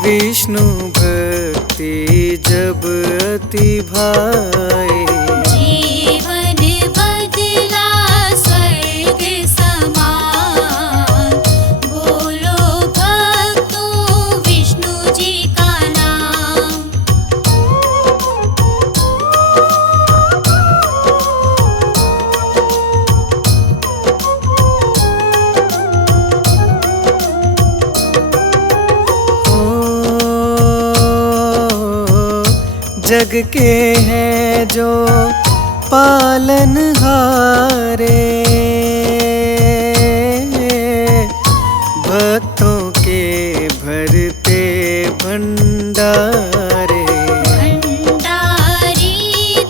विष्णु भक्ति जब अति भाई। जीवन बदला स्वर्ग समान, बोलो भक्तों विष्णु जी का नाम। हो जग के हैं जो पालनहारे, भक्तों के भरते भंडारे। भंडारी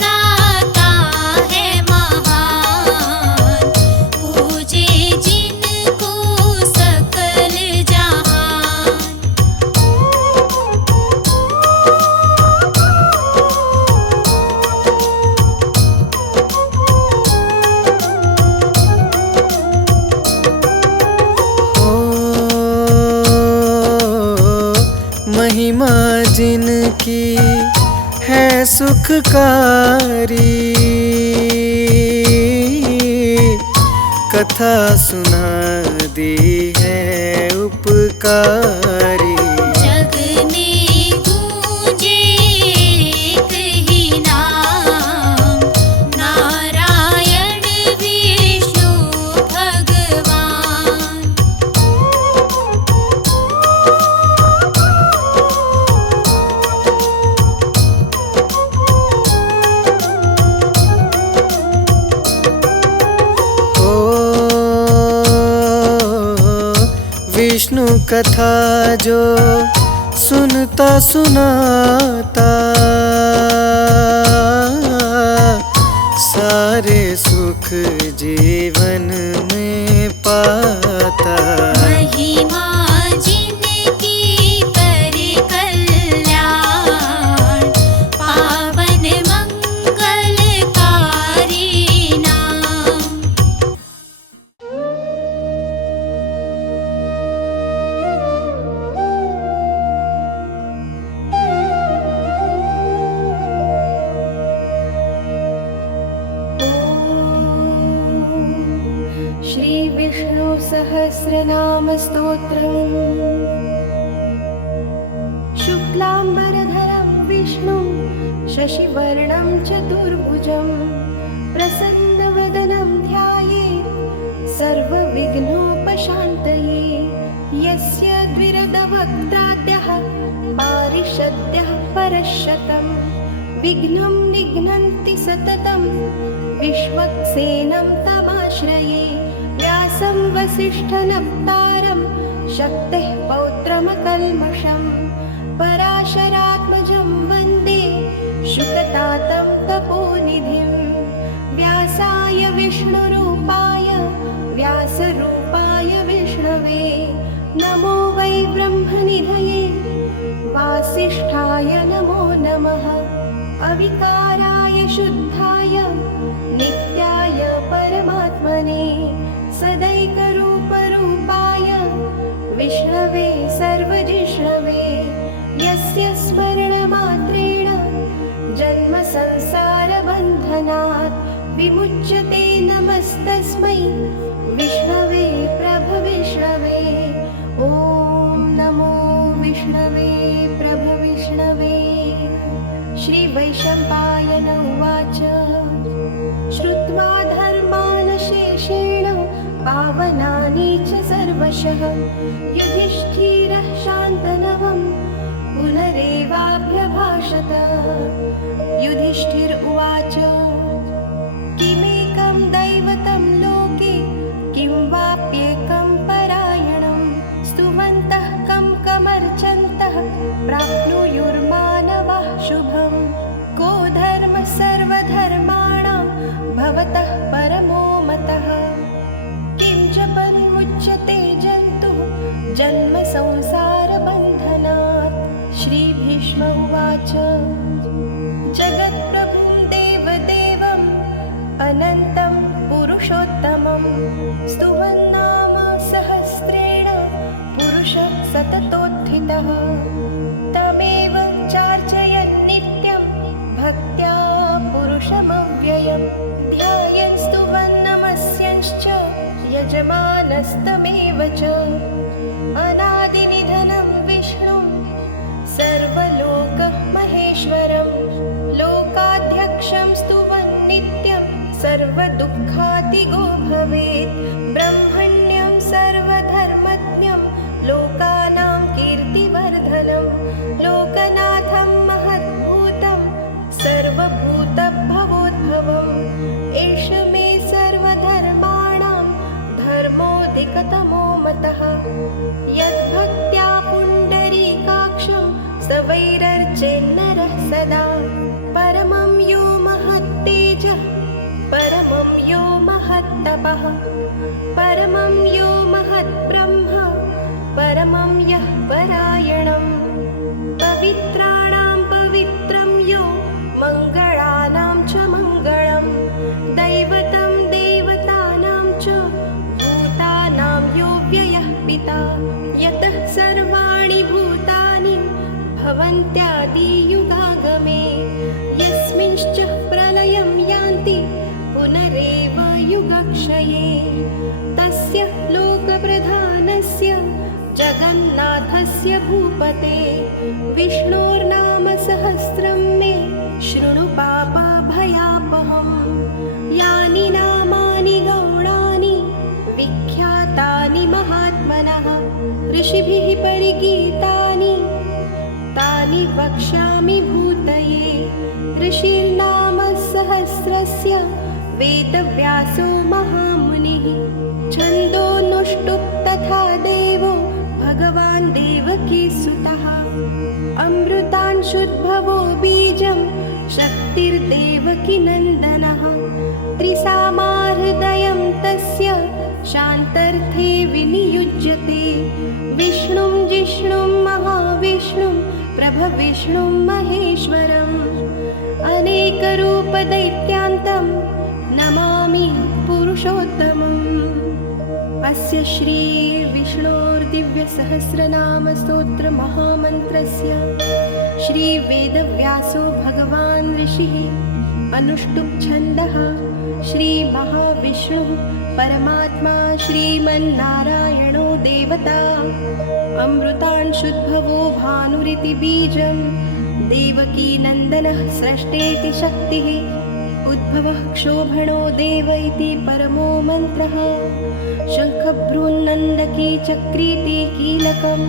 दाता है महान, पूजे जिनको सकल जहान। महिमा जिनकी है सुखकारी, कथा सुना दी है उपकारी। जग में गूंजे एक ही नाम, नारायण विष्णु भगवान। विष्णु कथा जो सुनता सुनाता, सारे सुख जीवन में पाता। महिमा जिनकी कर कल्याण, पावन मंगलकारी नाम। श्री विष्णु सहस्रनाम स्तोत्रम्। शुक्लाम्बरधरं विष्णुं शशिवर्णं चतुर्भुजं, प्रसन्नवदनं ध्यायेत् सर्वविघ्नोपशान्तये। यस्य द्विरदवक्त्राद्यः पारिषद्यः परशतं, विघ्नं निघ्नन्ति सततं विश्वक्सेनं तमाश्रये। व्यासं वसिष्ठनप्तारं शक्तेः पौत्रमकल्मषं, पराशरात्मजं वन्दे शुकतातं तपोनिधिं। व्यासाय विष्णुरूपाय व्यासरूपाय विष्णवे, नमो वै ब्रह्मनिधये वासिष्ठाय नमो नमः। अविकाराय शुद्धाय नित्याय परमात्मने, सदैकरूपरूपाय विष्णवे सर्वजिष्णवे। यस्य स्मरणमात्रेण जन्मसंसारबन्धनात् विमुच्यते, नमस्तस्मै विष्णवे प्रभविष्णवे। ॐ नमो विष्णवे प्रभविष्णवे। श्रीवैशम्पायन उवाच श्रुत्वा धर्मानशेषेण पावनानि च सर्वशः, युधिष्ठिरः शान्तनवं पुनरेवाभ्यभाषत। युधिष्ठिर उवाच किमेकं दैवतं लोके, किं वाप्येकं परायणं, स्तुवन्तः कं कमर्चन्तः प्राप्नुयुर्मानवः शुभम्। को धर्मः सर्वधर्माणां भवतः परमो मतः, किं जपन्मुच्यते जन्तुः जन्म संसारबन्धनात्। श्रीभीष्म उवाच जगत्प्रभुं देवदेवम् अनन्तं पुरुषोत्तमं, स्तुवन्नाम सहस्रेण पुरुषः सततोत्थितः। तमेव चार्चयन् नित्यं भक्त्या पुरुषमव्ययं, ध्यायन् स्तुवन् नमस्यंश्च यजमानस्तमेव च। अनादिनिधनं विष्णुं सर्वलोकमहेश्वरं, लोकाध्यक्षं स्तुवन् नित्यं सर्वदुःखातिगो भवेत्। ब्रह्मण्यं सर्वधर्मज्ञं लोकानां कीर्तिवर्धनं, लोकनाथं महद्भूतं सर्वभूतभवोद्भवम्। एष मे सर्वधर्माणां धर्मोऽधिकतमो मतः, यद्भक्त्या पुण्डरीकाक्षं स्तवैरर्चेन्नरः सदा। परमं यो महत्तेजः परमं यो महत्तपः, परमं यो महद्ब्रह्म परमं यः परायणम्। पवित्राणां पवित्रं यो मङ्गलानां च मङ्गलं, दैवतं देवतानां च भूतानां यो व्ययः पिता। यतः सर्वाणि भूतानि भवन्त्यादियुगागमे, यस्मिंश्च प्रलयं यान्ति पुनरेव युगः रक्षये तस्य लोकप्रधानस्य जगन्नाथस्य भूपते विष्णोर्नाम सहस्रं मे शृणु पापभयापहम् यानि नामानि गौणानि विख्यातानि महात्मनः ऋषिभिः परिगीतानि तानि वक्ष्यामि भूतये ऋषिर्नाम सहस्रस्य वेदव्यासो महामुनिः छन्दोनुष्टुप् तथा देवो भगवान् देवकीसुतः अमृतांशुद्भवो बीजं शक्तिर्देवकीनन्दनः त्रिसामाहृदयं तस्य शान्तर्थे विनियुज्यते विष्णुं जिष्णुं महाविष्णुं प्रभविष्णुं महेश्वरम् अनेकरूपदैत्यान्तं नमामि पुरुषोत्तमम् अस्य श्रीविष्णोर्दिव्यसहस्रनामस्तोत्रमहामन्त्रस्य श्रीवेदव्यासो भगवान् ऋषिः अनुष्टुप् छन्दः श्रीमहाविष्णुः परमात्मा श्रीमन्नारायणो देवता अमृतांशुद्भवो भानुरिति बीजं देवकीनन्दनः स्रष्टेति शक्तिः उद्भवः क्षोभणो देव इति परमो मन्त्रः शङ्खभ्रून्नन्दकी चक्रीति कीलकम्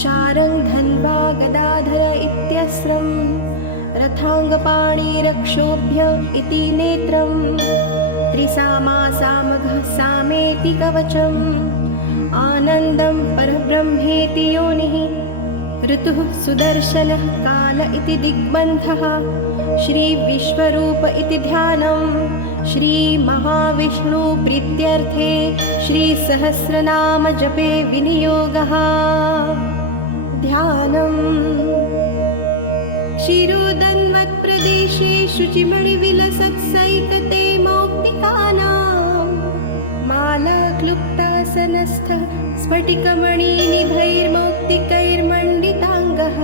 शारङ्गधन्वा गदाधर इत्यस्त्रं रथाङ्गपाणिरक्षोभ्य इति नेत्रम् त्रिसामा सामघः सामेति कवचम् आनन्दं परब्रह्मेति योनिः ऋतुः सुदर्शनः काल इति दिग्बन्धः श्रीविश्वरूप इति ध्यानं श्रीमहाविष्णुप्रीत्यर्थे श्रीसहस्रनामजपे विनियोगः ध्यानम् शिरोदन्वत्प्रदेशे शुचिमणिविलसत्सैकते मौक्तिकानां मालाक्लुप्तासनस्थः स्फटिकमणिनिभैर्मौक्तिकैर्मण्डिताङ्गः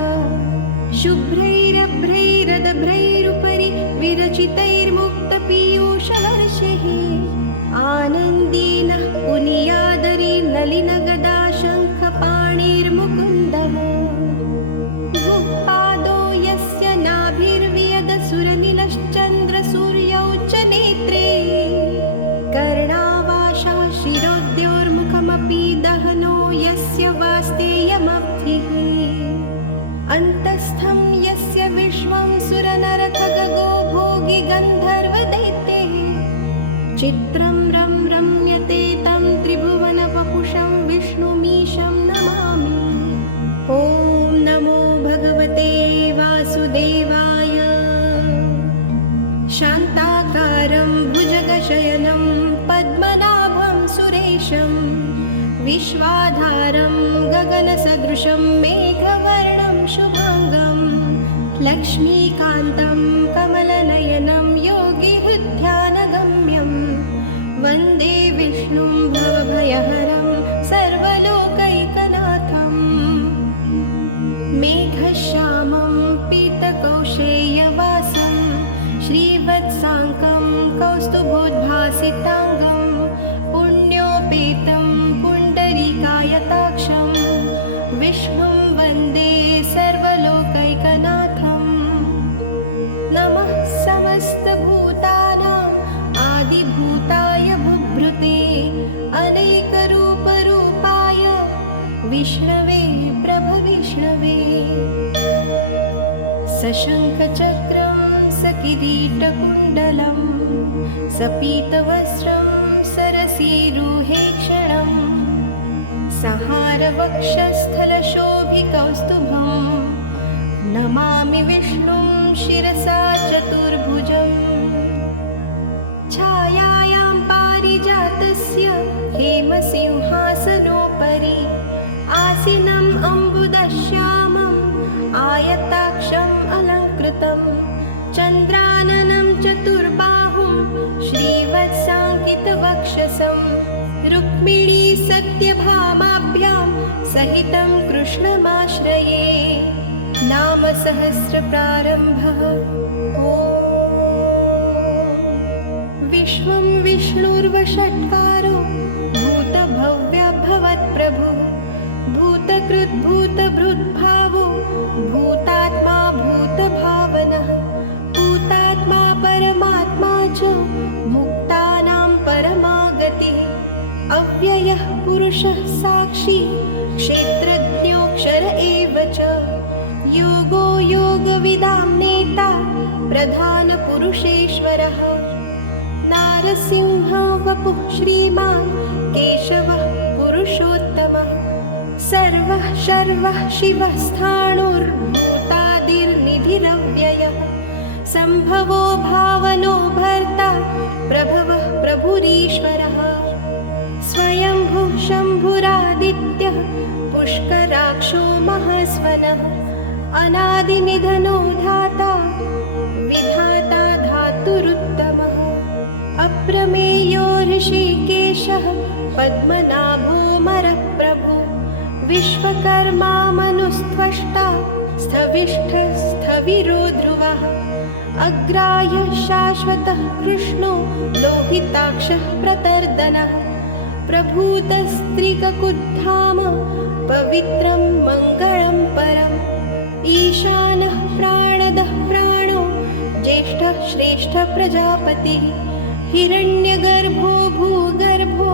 शुभ्रैरभ्रैरदभ्रैरुपरि विरचितैर्मुक्तपीयूषवर्षैः आनन्दीनः पुनियादरी नलिनगदा शङ्खपाणिर्मुकुन्दः भुक्पादो यस्य नाभिर्वियदसुरनिलश्चन्द्रसूर्यौ च नेत्रे कर्णावाशा शिरोद्योर्मुखमपि दहनो यस्य वास्तेयमब्धिः अन्तस्थं यस्य विश्वं सुरनरखगो भोगि गन्धर्वदैत्यैः चित्रं रम्यते तं त्रिभुवनवपुषं विष्णुमीशं नमामि ॐ नमो भगवते वासुदेवाय शान्ताकारं भुजगशयनं पद्मनाभं सुरेशं विश्वाधारं गगनसदृशं मेघवर्णं शुभाङ्गं लक्ष्मीकान्तं कमलनयनं योगिहृद्ध्यानगम्यं वन्दे विष्णुं भवभयहरं सर्वलोकैकनाथम् मेघश्यामं पीतकौशेयवासं श्रीवत्साङ्कं कौस्तुभोद्भासिताङ्गं पुण्योपेतं पुण्डरीकायताक्षं विष्णुं वन्दे सर्वलोकैकनाथम् नमः समस्तभूतानाम् आदिभूताय भूभृते अनेकरूपरूपाय विष्णवे प्रभविष्णवे सशङ्खचक्रं सकिरीटकुण्डलं सपीतवस्त्रं सरसीरुहेक्षणं सहारवक्षस्थलशोभिकौस्तुभं नमामि विष्णुं शिरसा चतुर्भुजम् छायायां पारिजातस्य हेमसिंहासनोपरि आसीनम् अम्बुदश्यामम् आयताक्षम् अलङ्कृतं चन्द्राननं चतुर्बाहुं श्रीवत्साङ्कितवक्षसं रुक्मिणी सत्यभामाभ्यां सहितं कृष्णमाश्रये नामसहस्रप्रारम्भः ॐ विश्वं विष्णुर्वषट्कारो भूतभव्यभवत्प्रभु भूतकृद्भूतभृद्भावो भूतात्मा भूतभावनः भूतात्मा परमात्मा च मुक्तानां परमागतिः अव्ययः पुरुषः साक्षी क्षेत्रज्ञोऽक्षर एव च योगो योगविदां नेता प्रधानपुरुषेश्वरः नारसिंह वपुः श्रीमान् केशवः पुरुषोत्तमः सर्वः शर्वः शिवः स्थाणुर्भूतादिर्निधिरव्ययः सम्भवो भावनो भर्ता प्रभवः प्रभुरीश्वरः स्वयंभुः शम्भुरादित्यः पुष्कराक्षो महास्वनः अनादिनिधनो धाता विधाता धातुरुत्तमः अप्रमेयो ऋषिकेशः पद्मनाभोऽमरप्रभु विश्वकर्मा मनुस्त्वष्टा स्थविष्ठस्थविरो ध्रुवः अग्राह्यः शाश्वतः कृष्णो लोहिताक्षः प्रतर्दनः प्रभूतस्त्रिककुद्धाम पवित्रं मङ्गलं परम् ईशानः प्राणदः प्राणो ज्येष्ठः श्रेष्ठः प्रजापतिः हिरण्यगर्भो भूगर्भो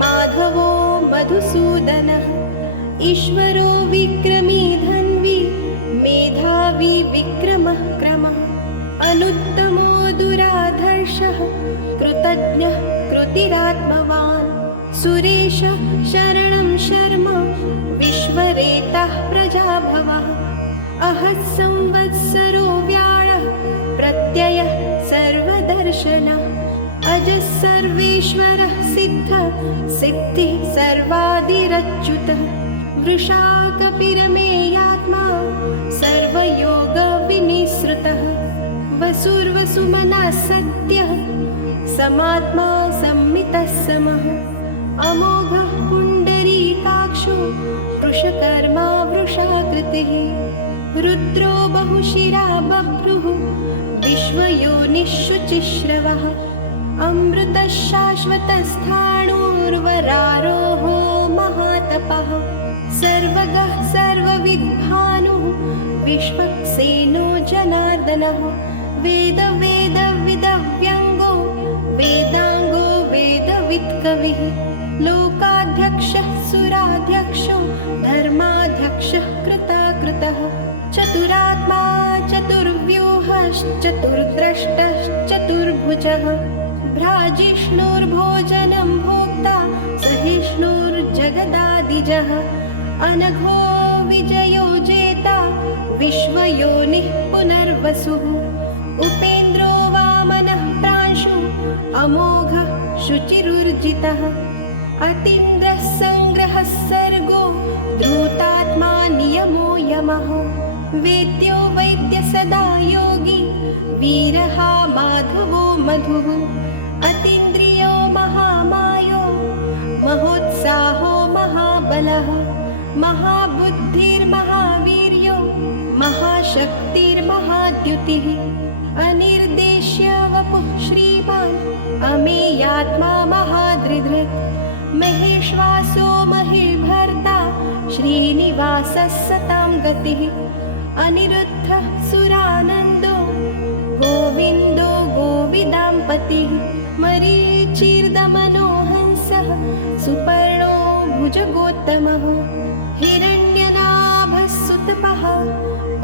माधवो मधुसूदनः ईश्वरो विक्रमी धन्वी मेधावी विक्रमः क्रमः अनुत्तमो दुराधर्षः कृतज्ञः कृतिरात्मवान् सुरेश शरणं शर्म विश्वरेतः प्रजाभवः अहः संवत्सरो व्याळः प्रत्ययः सर्वदर्शनः अजः सर्वेश्वरः सिद्धः सिद्धिः सर्वादिरच्युतः वृषाकपिरमेयात्मा सर्वयोगविनिसृतः वसुर्वसुमनः सत्यः समात्मा सम्मितः समः अमोघः पुण्डरीकाक्षो वृषकर्मा वृषाकृतिः रुद्रो बहुशिरा बभ्रुः विश्वयोनिःशुचिश्रवः अमृतः शाश्वतस्थाणुर्वरारोहो महातपः सर्वगः सर्वविद्भानुः विश्वक्सेनो जनार्दनः वेदवेदविदव्यङ्गो वेदाङ्गो वेदवित्कविः लोकाध्यक्षः सुराध्यक्षो धर्माध्यक्षः कृताकृतः चतुरात्मा चतुर्व्यूहश्चतुर्द्रष्टश्चतुर्भुजः भ्राजिष्णुर्भोजनं भोक्ता सहिष्णुर्जगदादिजः अनघो विजयो जेता विश्वयोनिः पुनर्वसुः उपेन्द्रो वामनः प्रांशु अमोघः शुचिरुर्जितः अतीन्द्रः सङ्ग्रहः सर्गो धूतात्मा नियमो यमः वेद्यो वैद्य सदा योगी वीरः माधवो मधुः अतीन्द्रियो महामायो महोत्साहो महाबलः महाबुद्धिर्महावीर्यो महाशक्तिर्महाद्युतिः अनिर्देश्य वपुः श्रीमान् अमेयात्मा महादृधृत् महेश्वासो महीभर्ता श्रीनिवासः सतां गतिः अनिरुद्धः सुरानन्दो गोविन्दो गोविदाम्पतिः मरीचिर्दमनो हंसः सुपर्णो भुजगोत्तमः हिरण्यनाभः सुतपः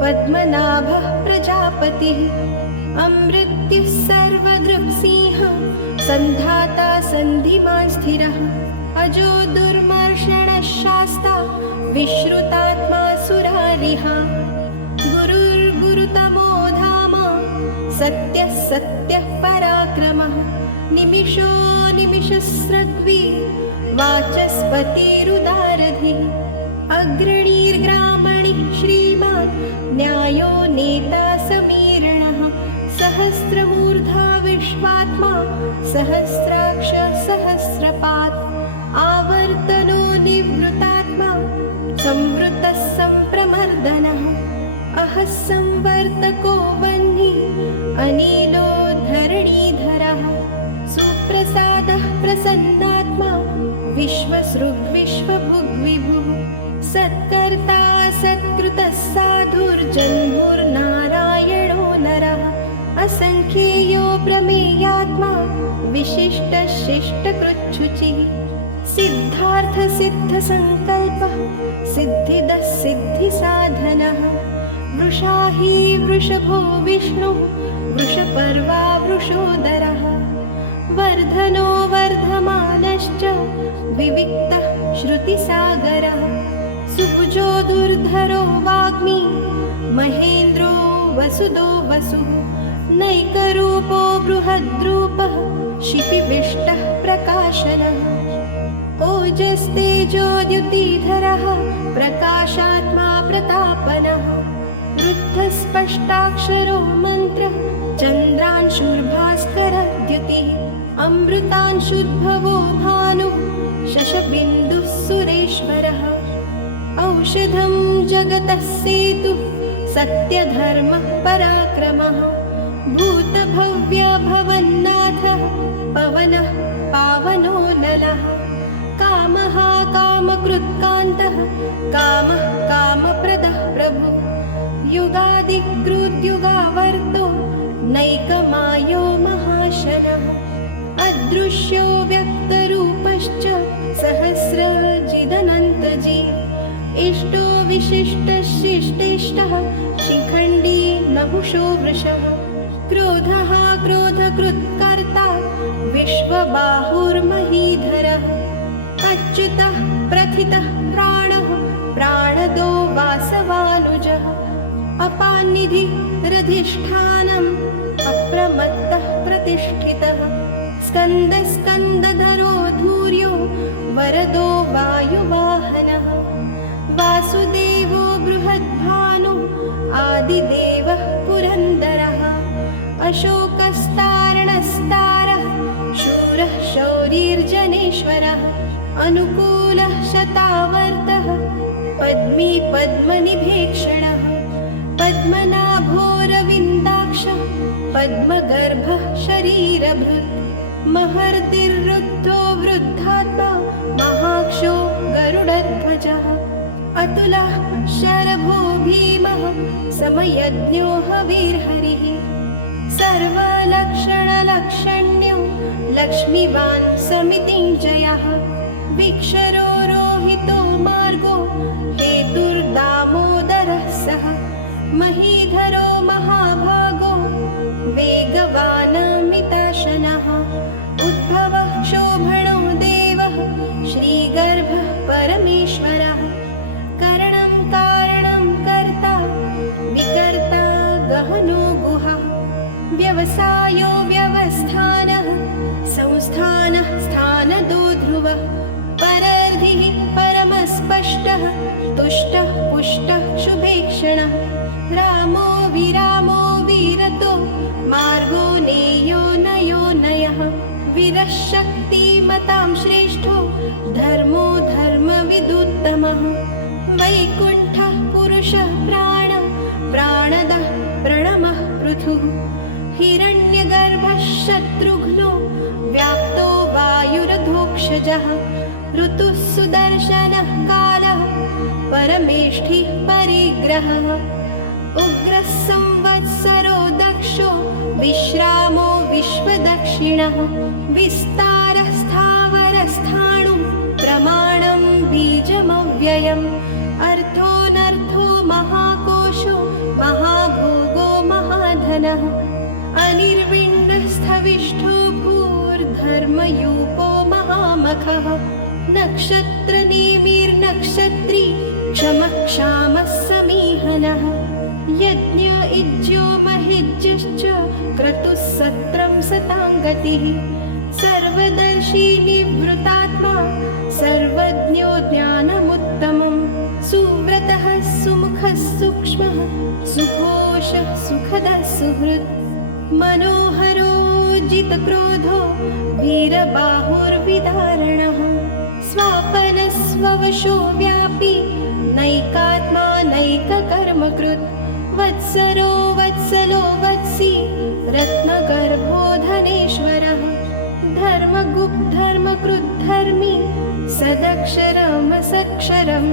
पद्मनाभः प्रजापतिः अमृत्युः सर्वदृक्सिंहः सन्धाता सन्धिमान् स्थिरः अजो दुर्मर्षणः शास्ता विश्रुतात्मा सुरारिः गुरुर्गुरुतमो धाम सत्यः सत्यः पराक्रमः निमिषो निमिषस्रग्वी वाचस्पतिरुदारधिः अग्रणीर्ग्रामणिः श्रीमान् न्यायो नेता समीरणः सहस्रमूर्धा विश्वात्मा सहस्राक्ष सहस्रपात् आवर्तनो निवृतात्मा संवृतः सम्प्रमर्दनः अहः संवर्तको वह्निः अनिलो धरणीधरः विश्वसृग्विश्वभुग्विभुः सत्कर्ता सत्कृतः साधुर्जन्मुर्नारायणो नरः असङ्ख्येयो प्रमेयात्मा विशिष्टशिष्टकृच्छुचिः सिद्धार्थसिद्धसङ्कल्पः सिद्धिदः सिद्धिसाधनः वृषा हि वृषभो विष्णुः वृषपर्वा वृषोदरः वर्धनो वर्धमानश्च विविक्तः श्रुतिसागरः सुभुजो दुर्धरो वाग्मी महेन्द्रो वसुदो वसुः नैकरूपो बृहद्रूपः शिपिविष्टः प्रकाशनः ओजस्तेजोद्युतिधरः प्रकाशात्मा प्रतापनः वृद्धस्पष्टाक्षरो मन्त्रः चन्द्रांशुर्भास्करद्युतिः अमृतांशुद्भवो भानुः शशबिन्दुः सुरेश्वरः औषधं जगतः सेतुः सत्यधर्मः पराक्रमः भूतभव्यभवन्नाथः पवनः पावनो नलः कामः कामकृत्कान्तः कामः कामप्रदः प्रभुः युगादिकृद्युगावर्तो नैकमायो महाशनः अदृश्यो व्यक्तरूपश्च सहस्रजिदनन्तजी इष्टो विशिष्टशिष्टेष्टः शिखण्डी नहुषो वृषः क्रोधः क्रोधकृत्कर्ता विश्वबाहुर्महीधरः अच्युतः प्रथितः प्राणः प्राणदो वासवानुजः अपानिधिरधिष्ठानम् अप्रमत्तः प्रतिष्ठितः स्कन्दस्कन्दधरो धूर्यो वरदो वायुवाहनः वासुदेवो बृहद्भानुः आदिदेवः पुरन्दरः अशोकस्तारणस्तारः शूरः शौरीर्जनेश्वरः अनुकूलः शतावर्तः पद्मी पद्मनिभेक्षणः पद्मनाभोरविन्दाक्षः पद्मगर्भः शरीरभृत् महर्तिरुद्धो वृद्धात्मा महाक्षो गरुडध्वजः अतुलः शरभो भीमः समयज्ञो हवीर्हरिः सर्वलक्षणलक्षण्यो लक्ष्मीवान् समितिञ्जयः विक्षरो रोहितो मार्गो हेतुर्दामोदरः सः महीधरो महाभागो वेगवानमिताशनः उद्भवः क्षोभणो देवः श्रीगर्भः परमेश्वरः करणं कारणं कर्ता विकर्ता गहनो गुहः व्यवसायो व्यवस्थानः संस्थानः स्थानदो ध्रुवः परर्धिः परमस्पष्टः तुष्टः पुष्टः शुभेक्षणः रामो विरामो वीरतो मार्गो नेयो नयो नयः वीरशक्तिमतां श्रेष्ठो धर्मो धर्मविदुत्तमः वैकुण्ठः पुरुषः प्राणदः प्रणमः पृथुः हिरण्यगर्भः शत्रुघ्नो व्याप्तो वायुरधोक्षजः ऋतुः सुदर्शनः कालः परमेष्ठिः परिग्रहः उग्रः संवत्सरो दक्षो विश्रामो विश्वदक्षिणः विस्तारः स्थावरस्थाणुः प्रमाणं बीजमव्ययम् अर्थोऽनर्थो महाकोशो महाभोगो महाधनः अनिर्विण्णस्थविष्ठो भूर्धर्मयूपो महामखः नक्षत्रनेमिर्नक्षत्री क्षमः क्षामः समीहनः यज्ञ इज्यो महिज्यश्च क्रतुः सत्रं सताङ्गतिः सर्वदर्शी निवृतात्मा सर्वज्ञो ज्ञानमुत्तमं सुव्रतः सुमुखः सूक्ष्मः सुघोषः सुखदः सुहृत् मनोहरो जितक्रोधो वीरबाहुर्विदारणः स्वापनस्ववशो व्यापी नैकात्मा नैककर्मकृत् वत्सरो वत्सलो वत्सी रत्नगर्भो धनेश्वरः धर्मगुप्तधर्मकृद्धर्मी सदक्षरमसक्षरम्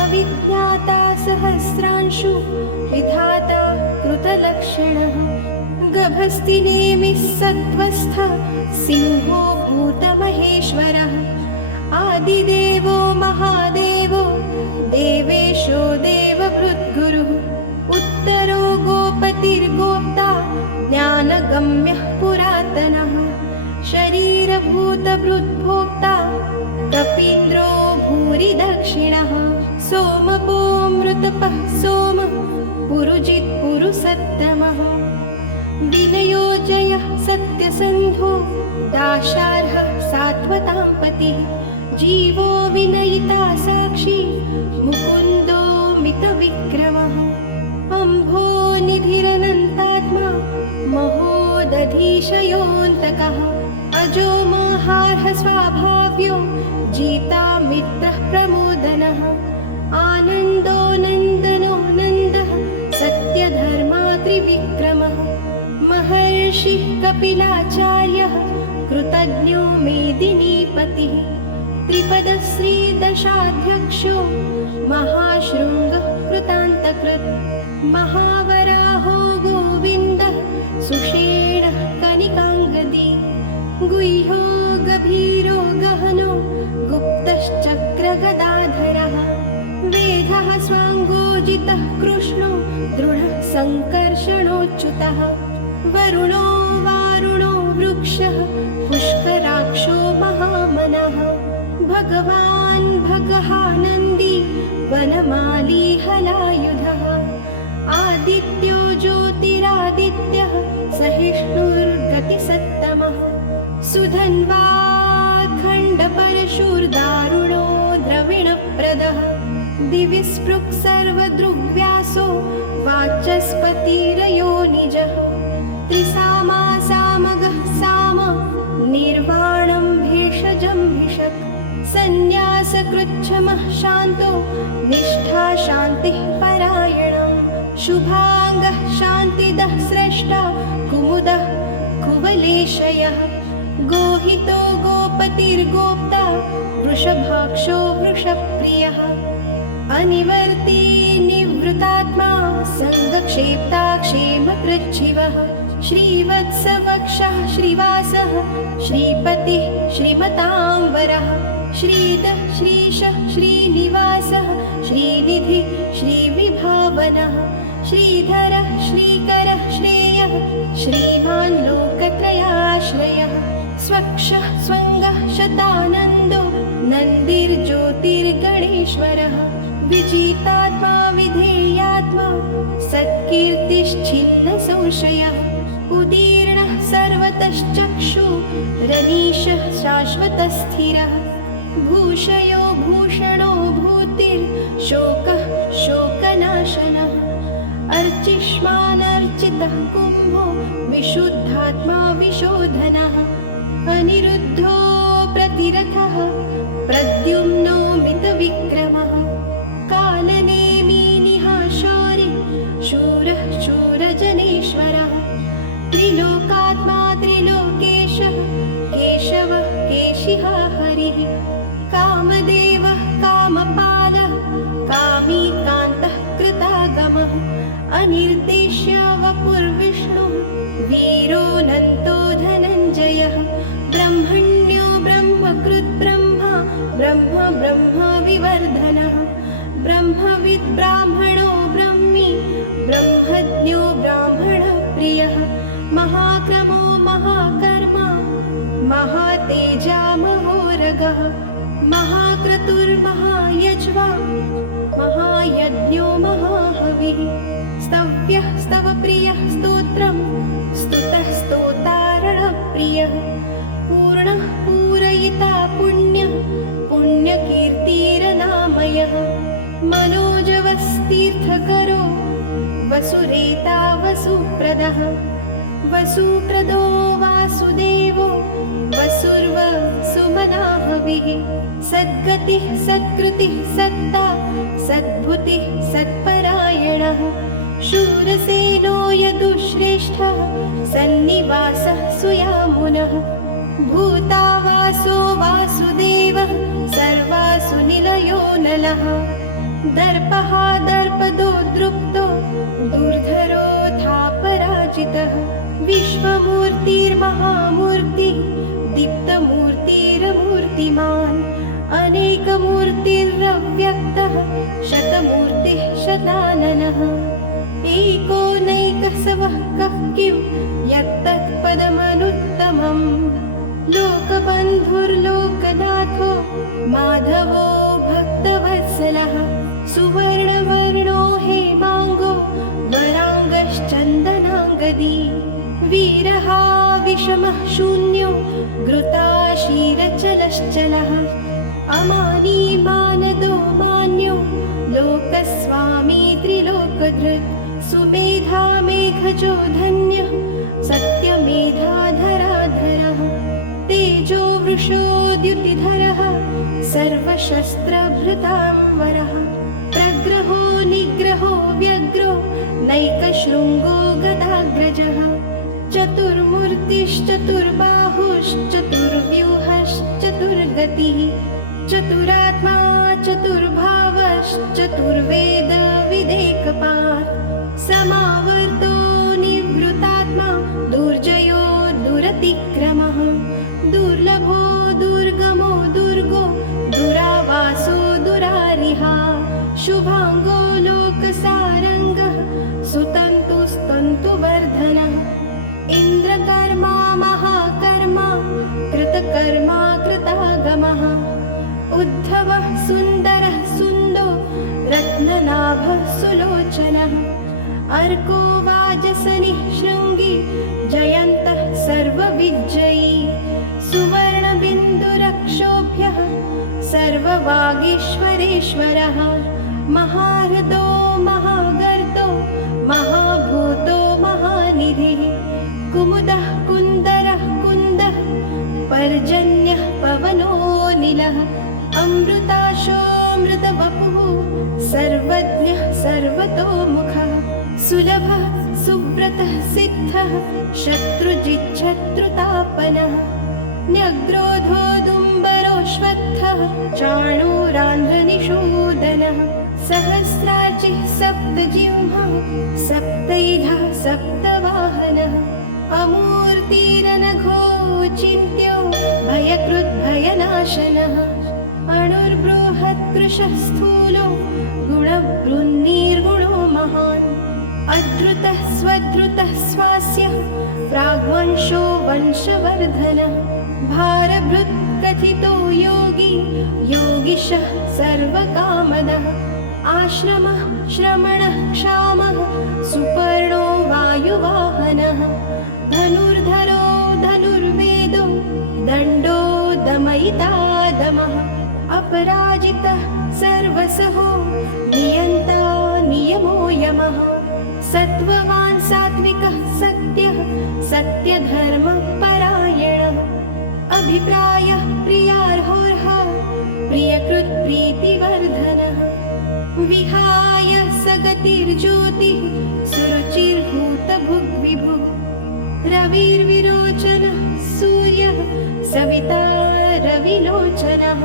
अविज्ञाता सहस्रांशु विधाता कृतलक्षणः गभस्ति नेमिः सत्त्वस्थ सिंहो भूतमहेश्वरः आदिदेवो महादेवो देवेशो देवभृद्गुरुः उत्तरो गोपतिर्गोप्ता ज्ञानगम्यः पुरातनः शरीरभूतभृद्भोक्ता कपीन्द्रो भूरि दक्षिणः सोमपोऽमृतपः सोमः पुरुजित्पुरुसत्तमः विनयोजयः सत्यसन्धो दाशार्हः सात्वतां पतिः जीवो विनयिता साक्षी मुकुन्दो मितविक्रमः अम्भो निधिरनन्तात्मा महोदधीशयोऽन्तकः अजो महार्ह स्वाभाव्यो जीता मित्रः प्रमोदनः आनन्दो नन्दनो नन्दः सत्यधर्मात्रिविक्रमः महर्षिः कपिलाचार्यः कृतज्ञो मेदिनीपतिः त्रिपदश्रीदशाध्यक्षो महाशृङ्गः कृतान्तकृत् महावराहो गोविन्दः सुषेणः कनिकाङ्गदी गुह्यो गभीरो गहनो गुप्तश्चक्रगदाधरः वेदः स्वाङ्गोजितः कृष्णो दृढः सङ्कर्षणोच्युतः वरुणो वारुणो वृक्षः पुष्कराक्षो महामनः भगवान् भगहानन्दी वनमाली हलायुधः आदित्यो ज्योतिरादित्यः सहिष्णुर्गतिसत्तमः सुधन्वाखण्डपरशुर्दारुणो द्रविणप्रदः दिवि स्पृक् सर्वदृग्व्यासो वाचस्पतिरयोनिजः त्रिसामा सामगः साम निर्वाणं भेषजं भिषक् सन्न्यासकृच्छमः शान्तो निष्ठा शान्तिः परायणम् शुभाङ्गः शान्तिदः स्रष्टा कुमुदः कुवलेशयः गोहितो गोपतिर्गोप्ता वृषभाक्षो वृषप्रियः अनिवर्ती निवृतात्मा सङ्गक्षेप्ता क्षेमकृच्छिवः श्रीवत्सवक्षः श्रीवासः श्रीपतिः श्रीमताम्बरः श्रीधः श्रीशः श्रीनिवासः श्रीनिधि श्रीविभावनः श्रीधरः श्रीकरः श्रेयः श्रीमान् लोकत्रयाश्रयः स्वक्षः स्वङ्गः शतानन्दो नन्दिर्ज्योतिर्गणेश्वरः विजितात्मा विधेयात्मा सत्कीर्तिश्छिन्नसंशयः उदीर्णः सर्वतश्चक्षुरनीशः शाश्वतस्थिरः भूषयो भूषणो भूतिर्शोकः शोकनाशनः अर्चिष्मानर्चितः कुम्भो विशुद्धात्मा विशोधनः अनिरुद्धो प्रतिरथः प्रद्युम्नो मितविक्रमः कालनेमी निहाशौरि शूरः शूरजनेश्वरः त्रिलोकात्मा त्रिलोकेशः केशवः केशिहा हरिः कामदेवः कामपालः कामी कान्तः कृतागमः अनिर्देश्य वपुर्विष्णुः वीरोऽनन्तो धनञ्जयः ब्रह्मण्यो ब्रह्मकृत् ब्रह्मा ब्रह्म ब्रह्म विवर्धनः ब्रह्मविद् ब्राह्मणो ब्रह्मी ब्रह्मज्ञो ब्राह्मणप्रियः महाक्रमो महाकर्मा महातेजा महोरगः महाक्रतुर्महायज्वा महायज्ञो महाहविः स्तव्यः स्तवप्रियः स्तोत्रं स्तुतः स्तोतारणप्रियः पूर्णः पूरयिता पुण्यः पुण्यकीर्तिरनामयः मनोजवस्तीर्थकरो वसुरेता वसुप्रदः वसुप्रदो वासुदेवो वसुर्व सुमनाहविः सद्गतिः सत्कृतिः सत्ता सद्भुतिः सत्परायणः शूरसेनो यदुश्रेष्ठः सन्निवासः सुयामुनः भूतावासो वासुदेवः हृदयो नलः दर्पः दर्पदो दृप्तो दुर्धरोऽथा पराजितः विश्वमूर्तिर्महामूर्ति दीप्तमूर्तिरमूर्तिमान् अनेकमूर्तिरव्यक्तः शतमूर्तिः शताननः एको नैकसवः कः किं यत्तत्पदमनुत्तमम् लोकबन्धुर्लोकनाथो माधवो भक्तवत्सलः सुवर्णवर्णो हेमाङ्गो वराङ्गश्चन्दनाङ्गदी वीरः विषमः शून्यो घृताशीरचलश्चलः अमानी मानदो मान्यो लोकस्वामी त्रिलोकधृत् सुमेधा मेघजो धन्यः सत्यमेधाधराधरः तेजो वृषोद्युतिधरः सर्वशस्त्रभृताम्बरः प्रग्रहो निग्रहो व्यग्रो नैकशृङ्गो गदाग्रजः चतुर्मूर्तिश्चतुर्बाहुश्चतुर्व्यूहश्चतुर्गतिः चतुरात्मा चतुर्भावश्चतुर्वेदविदेकपात् समावर्तो निवृतात्मा दुर्जयो दुरतिक्रमः दुर्लभो दुर्गमो दुर्गो दुरावासो दुरारिहा शुभाङ्गो लोकसारङ्गः सुतन्तुस्तन्तुवर्धनः इन्द्रकर्मा महाकर्मा कृतकर्मा कृतागमः उद्धवः सुन्दरः सुन्दो रत्ननाभः सुलोचनः अर्को वाजसनिः शृङ्गी जयन्तः सर्वविजयी सुवर्णबिन्दुरक्षोभ्यः सर्ववागीश्वरेश्वरः महारथो महागर्तो महाभूतो महानिधिः कुमुदः कुन्दरः कुन्दः पर्जन्यः पवनोऽनिलः अमृताशोऽमृतवपुः सर्वज्ञः सर्वतोमुखः सुलभः सुव्रतः सिद्धः शत्रुजिच्छत्रुतापनः न्यग्रोधोदुम्बरोऽश्वत्थः चाणूरान्ध्रनिषूदनः सहस्रार्चिः सप्तजिह्वः सप्तैधः सप्तवाहनः अमूर्तिरनघो चिन्त्यो भयकृद्भयनाशनः अणुर्बृहत्कृशः स्थूलो गुणबृन्निर्गुणो महान् अधृतः स्वधृतः स्वास्यः प्राग्वंशो वंशवर्धनः भारभृत् कथितो योगी योगिशः सर्वकामदः आश्रमः श्रमणः क्षामः सुपर्णो वायुवाहनः धनुर्धरो धनुर्वेदो दण्डो दमयिता दमः अपराजितः सर्वसहो नियन्ता नियमो यमः सत्त्ववान् सात्विकः सत्यः सत्यधर्मपरायणः अभिप्रायः प्रियार्होर्हः प्रियकृत्प्रीतिवर्धनः विहाय सगतिर्ज्योतिः सुरुचिर्भूतभुग्विभुः रविर्विरोचनः सूर्यः सविता रविलोचनः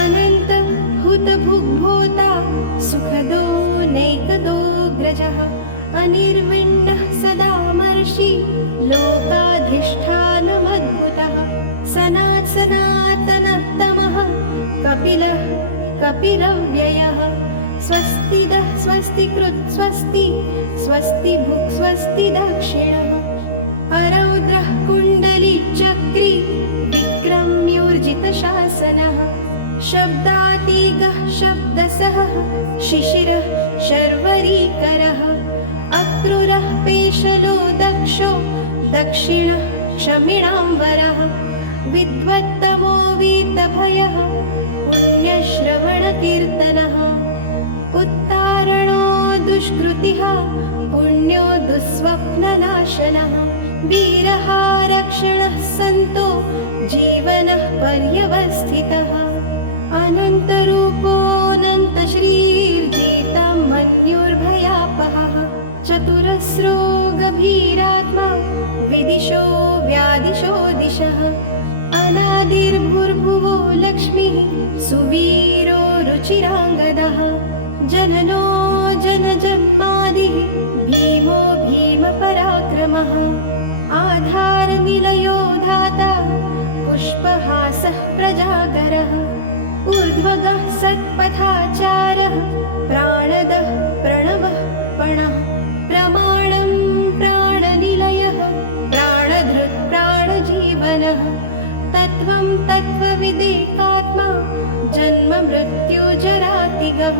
अनन्तः हुतभुग्भोता सुखदो नैकदोऽग्रजः अनिर्विण्णः सदामर्षि लोकाधिष्ठानमद्भुतः सनातनतमः कपिलः कपिरव्ययः स्वस्तिदः स्वस्तिकृत् स्वस्ति स्वस्ति भुक् स्वस्ति दक्षिणः अरौद्रः कुण्डलीचक्री विक्रम्योर्जितशासनः शब्दातीगः शब्दसः शिशिरः शर्वरीकरः अक्रूरः पेशलो दक्षो दक्षिणः क्षमिणाम्बरः विद्वत्तमो वीतभयः पुण्यश्रवणकीर्तनः उत्तारणो दुष्कृतिः पुण्यो दुःस्वप्ननाशनः वीरः रक्षणः सन्तो जीवनः पर्यवस्थितः अनन्तरूपोऽनन्तश्रीर्जितं मन्युर्भयापहः चतुरस्रो गभीरात्मा विदिशो व्यादिशो दिशः अनादिर्भुर्भुवो लक्ष्मीः सुवीरो रुचिराङ्गदः जननो जनजन्मादिः भीमो भीमपराक्रमः आधारनिलयो धाता पुष्पहासः प्रजाकरः ऊर्ध्वगः सत्पथाचारः प्राणदः प्रणवः पणः प्रमाणं प्राणनिलयः प्राणधृत् प्राणजीवनः तत्त्वं तत्त्वविदेकात्मा जन्म मृत्युजरातिगः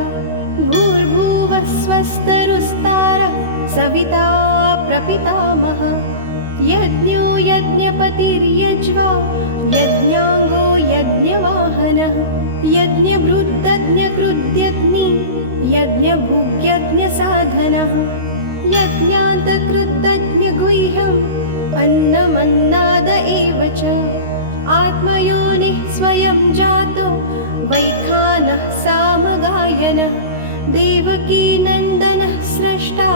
भूर्भुवः स्वस्तरुस्तारः सविता प्रपितामहः यज्ञो यज्ञपतिर्यज्वा यज्ञाङ्गो यज्ञवाहनः यज्ञभृद्यज्ञकृद्यज्ञी यज्ञभुग्यज्ञसाधनः यज्ञान्तकृतज्ञगुह्यम् अन्नमन्नाद एव च आत्मयोनिः स्वयं जातो वैखानः सामगायनः देवकीनन्दनः स्रष्टा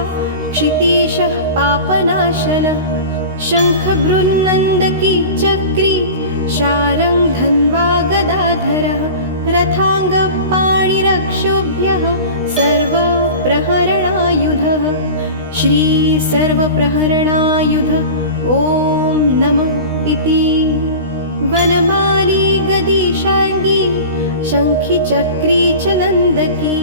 क्षितीशः पापनाशनः शङ्खभृन्नन्दकी चक्री शारं धन्वा गदाधरः रथाङ्गपाणिरक्षोभ्यः सर्वप्रहरणायुधः श्री सर्वप्रहरणायुध ॐ नमः इति वनमाली गदीशाङ्गी शङ्खी चक्री च नन्दकी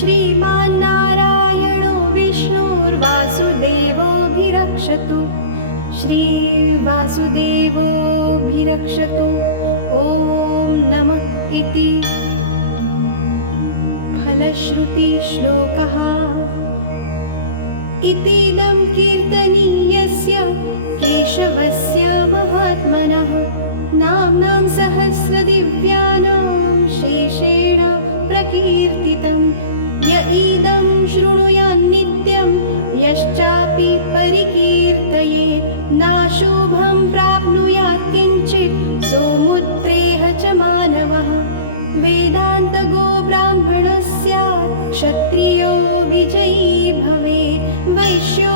श्रीमान्नारायणो विष्णुर्वासुदेवोऽभिरक्षतु श्रीवासुदेवोऽभिरक्षतु ॐ नमः इति फलश्रुतिश्लोकः इतीदं कीर्तनीयस्य केशवस्य महात्मनः नाम्नां सहस्रदिव्यानां शेषेण प्रकीर्तितं य इदं शृणुयान्नित्यं यश्चापि परिकीर्तयेत् नाशुभं प्राप्नुयात् किञ्चित् सोमुत्रेह च मानवः वेदान्तगो ब्राह्मणः स्यात् क्षत्रियो विजयी भवेत् वैश्यो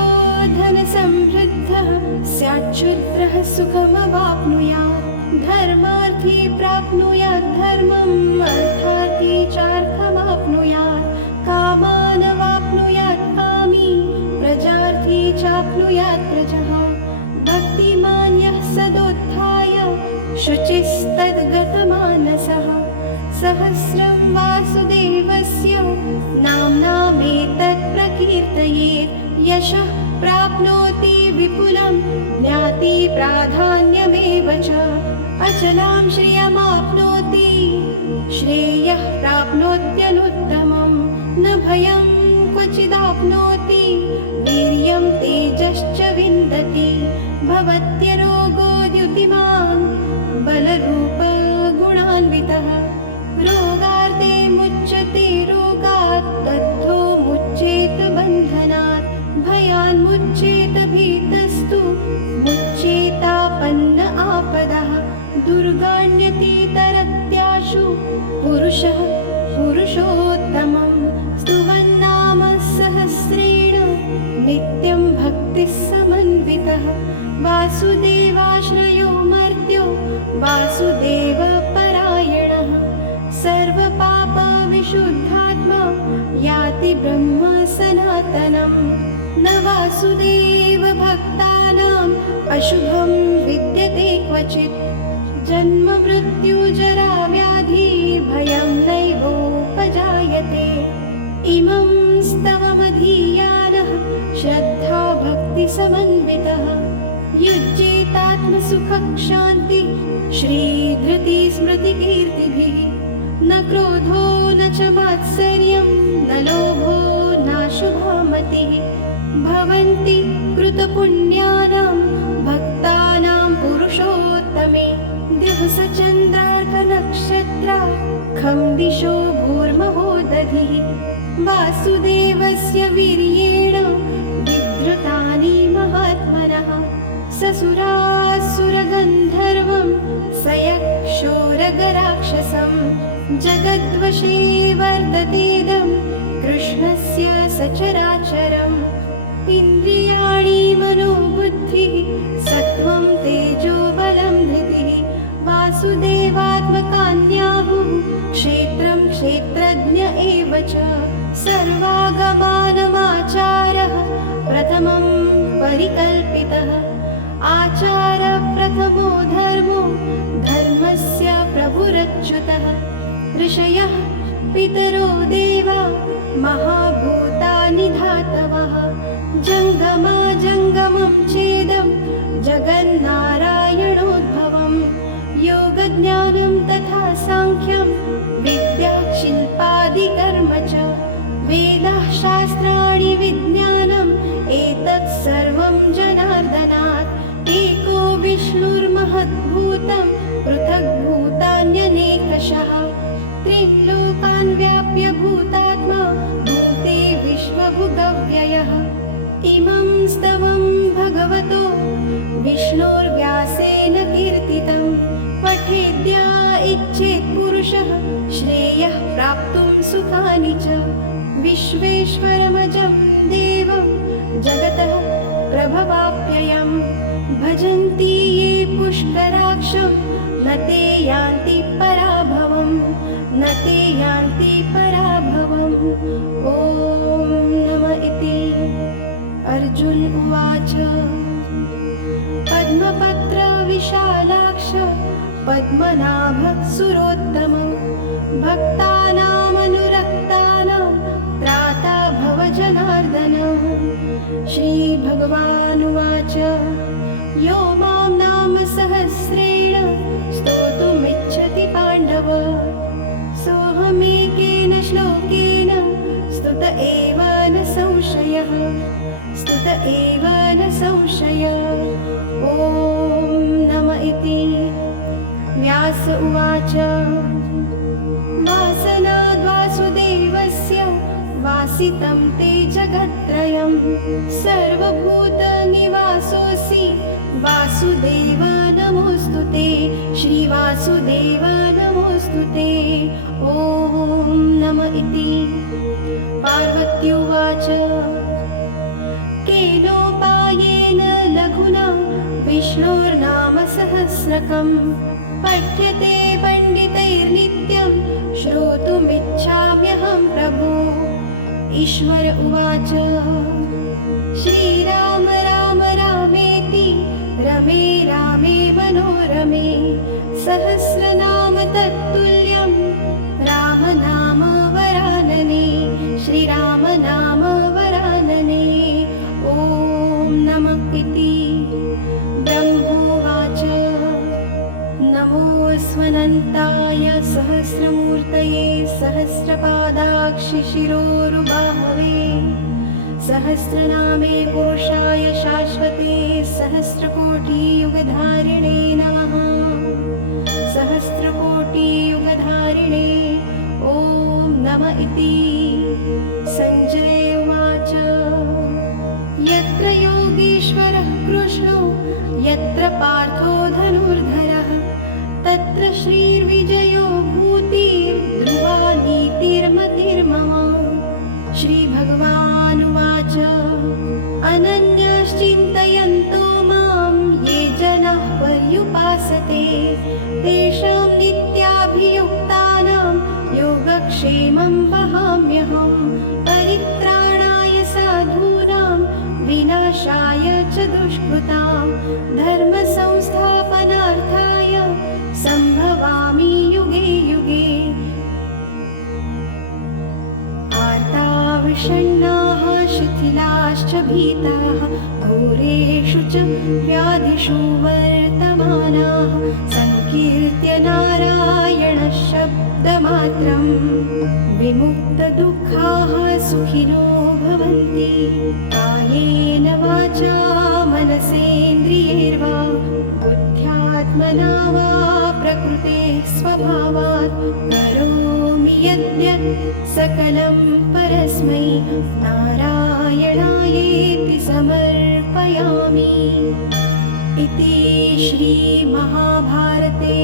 धनसमृद्धः स्याच्छूद्रः सुखमवाप्नुयात् धर्मार्थी प्राप्नुयात् धर्मम् अर्थार्थी चार्थमाप्नुयात् कामानवाप्नुयात् कामी प्रजार्थी चाप्नुयात् प्रजः भक्तिमान् यः सदोत्थाय शुचिस्तद्गतमानसः सहस्रं वासुदेवस्य नाम्नामेतत् प्रकीर्तयेत् यशः प्राप्नोति विपुलं ज्ञाति प्राधान्यमेव च अचलां श्रियमाप्नोति श्रेयः प्राप्नोत्यनुत्तमं न भयं क्वचिदाप्नोति वीर्यं तेजश्च विन्दति भवत्यरोगो द्युतिमान् बलरूपगुणान्वितः रोगार्ते मुच्यते रोगात् तद्धो मुच्येत बन्धनात् भयान्मुच्येत भीतस्तु मुच्येतापन्न आपदः दुर्गाण्यतीतरत्याशु पुरुषः पुरुषोत्तमं स्तुवन्नाम सहस्रेण नित्यं भक्तिः समन्वितः वासुदेवाश्रयो मर्त्यो वासुदेवपरायणः सर्वपापविशुद्धात्मा याति ब्रह्म सनातनं न वासुदेवभक्तानाम् अशुभं विद्यते क्वचित् जन्म मृत्युजरा व्याधि भयं नैवोपजायते इमं स्तवमधीयानः श्रद्धा भक्तिसमन्वितः युज्येतात्मसुखक्षान्ति श्रीधृतिस्मृतिकीर्तिभिः न क्रोधो न च मात्सर्यं न लोभो नाशुभा मतिः भवन्ति कृतपुण्यानां भक्तानां पुरुषोत्तमे दिवसचन्द्रार्कनक्षत्राखं दिशो भूर्महो दधिः वासुदेवस्य वीर्येण विधृतानि महात्मनः ससुरासुरगन्धर्वं सयक्षोरगराक्षसं जगद्वशे वर्ततेदं कृष्णस्य सचराचरम् इन्द्रियाणि मनोबुद्धिः सत्त्वं तेजो बलं धृतिः वासुदेवात्मकान्याहुः क्षेत्रं क्षेत्र परिकल्पितः आचारप्रथमो धर्मो धर्मस्य प्रभुरच्युतः ऋषयः पितरो देवा महाभूतानि धातवः जङ्गमं चेदं जगन्नारायणोद्भवं योगज्ञानं तथा साङ्ख्यं विद्या शिल्पादिकर्म च वेदाः शास्त्राणि विज्ञानम् एतत् सर्वं जनार्दनात् एको विष्णुर्महद्भूतं पृथग्भूतान्यनेकशः त्रिलोकान् व्याप्य भूतात्मा भूते विश्वभुगव्ययः इमं स्तवं भगवतो विष्णोर्व्यासेन कीर्तितं पठेद्या इच्छेत् पुरुषः श्रेयः प्राप्तुं सुखानि च विश्वेश्वरमजं देवं जगतः प्रभवाप्ययं भजन्ति ये पुष्कराक्षं न ते यान्ति पराभवं न ते यान्ति पराभवम् ॐ नम इति अर्जुन उवाच पद्मपत्र विशालाक्ष पद्मनाभ सुरोत्तम भक्तानामनुरक्तानां त्राता भव जनार्दन श्रीभगवानुवाच यो मां नाम सहस्रेण स्तोतुमिच्छति पाण्डव सोऽहमेकेन श्लोकेन स्तुत एव न संशयः स्तुत एव न संशय ॐ नम इति व्यास उवाच वासनाद्वासुदेवस्य वासितं ते जगत्त्रयं सर्वभूतनिवासोऽसि वासुदेव नमोऽस्तु ते श्रीवासुदेव नमोऽस्तु ते ॐ नम इति पार्वत्युवाच केनोपायेन लघुना विष्णोर्नाम सहस्रकं पठ्यते पण्डितैर्नित्यं श्रोतुमिच्छाम्यहं प्रभो ईश्वर उवाच श्रीराम राम रामेति रमे रामे मनोरमे सहस्रनाम तत्तुल्यं राम नाम वरानने श्रीराम नाम वरानने ॐ नमः इति ब्रह्मोवाच नमोऽस्मनन्ताय सहस्रमूर्तये सहस्रपादाक्षिशिरोरुबाहवे सहस्रनामे पुरुषाय शाश्वते सहस्रकोटियुगधारिणे नमः सहस्रकोटियुगधारिणे ॐ नम इति सञ्जय उवाच यत्र योगीश्वरः कृष्णो यत्र पार्थो धनुर्धरः तत्र श्रीर्विजयो भूतिर्ध्रुवा नीतिर्मतिर्मम श्रीभगवानुवाच अनन्याश्चिन्तयन्तो मां ये जनाः पर्युपासते तेषां नित्याभियुक्तानां योगक्षेमं वहाम्यहं परित्राणाय साधूनां विनाशाय च दुष्कृतां धर्मसंस्थापनार्थाय सम्भवामि युगे युगे आर्ताविषण्णाः शिथिलाश्च भीताः घोरेषु च व्याधिषु वर्तमानाः संकीर्त्य नारायणशब्दमात्रं विमुक्तदुःखाः सुखिनो भवन्ति कायेन वाचा मनसेन्द्रियैर्वा बुद्ध्यात्मना वा प्रकृते स्वभावात् करोमि यद्यत् सकलं परस्मै नारायणायेति समर्पयामि इति श्रीमहाभारते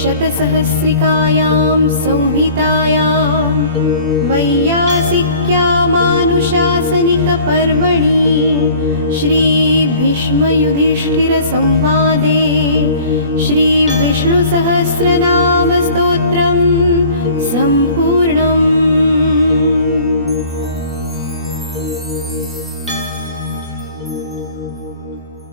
शतसहस्रिकायां संहितायां वैयासिक्यामानुशासनिकपर्वणि श्रीभीष्मयुधिष्ठिरसंवादे श्रीविष्णुसहस्रनामस्तोत्रं सम्पूर्णम्। ॐ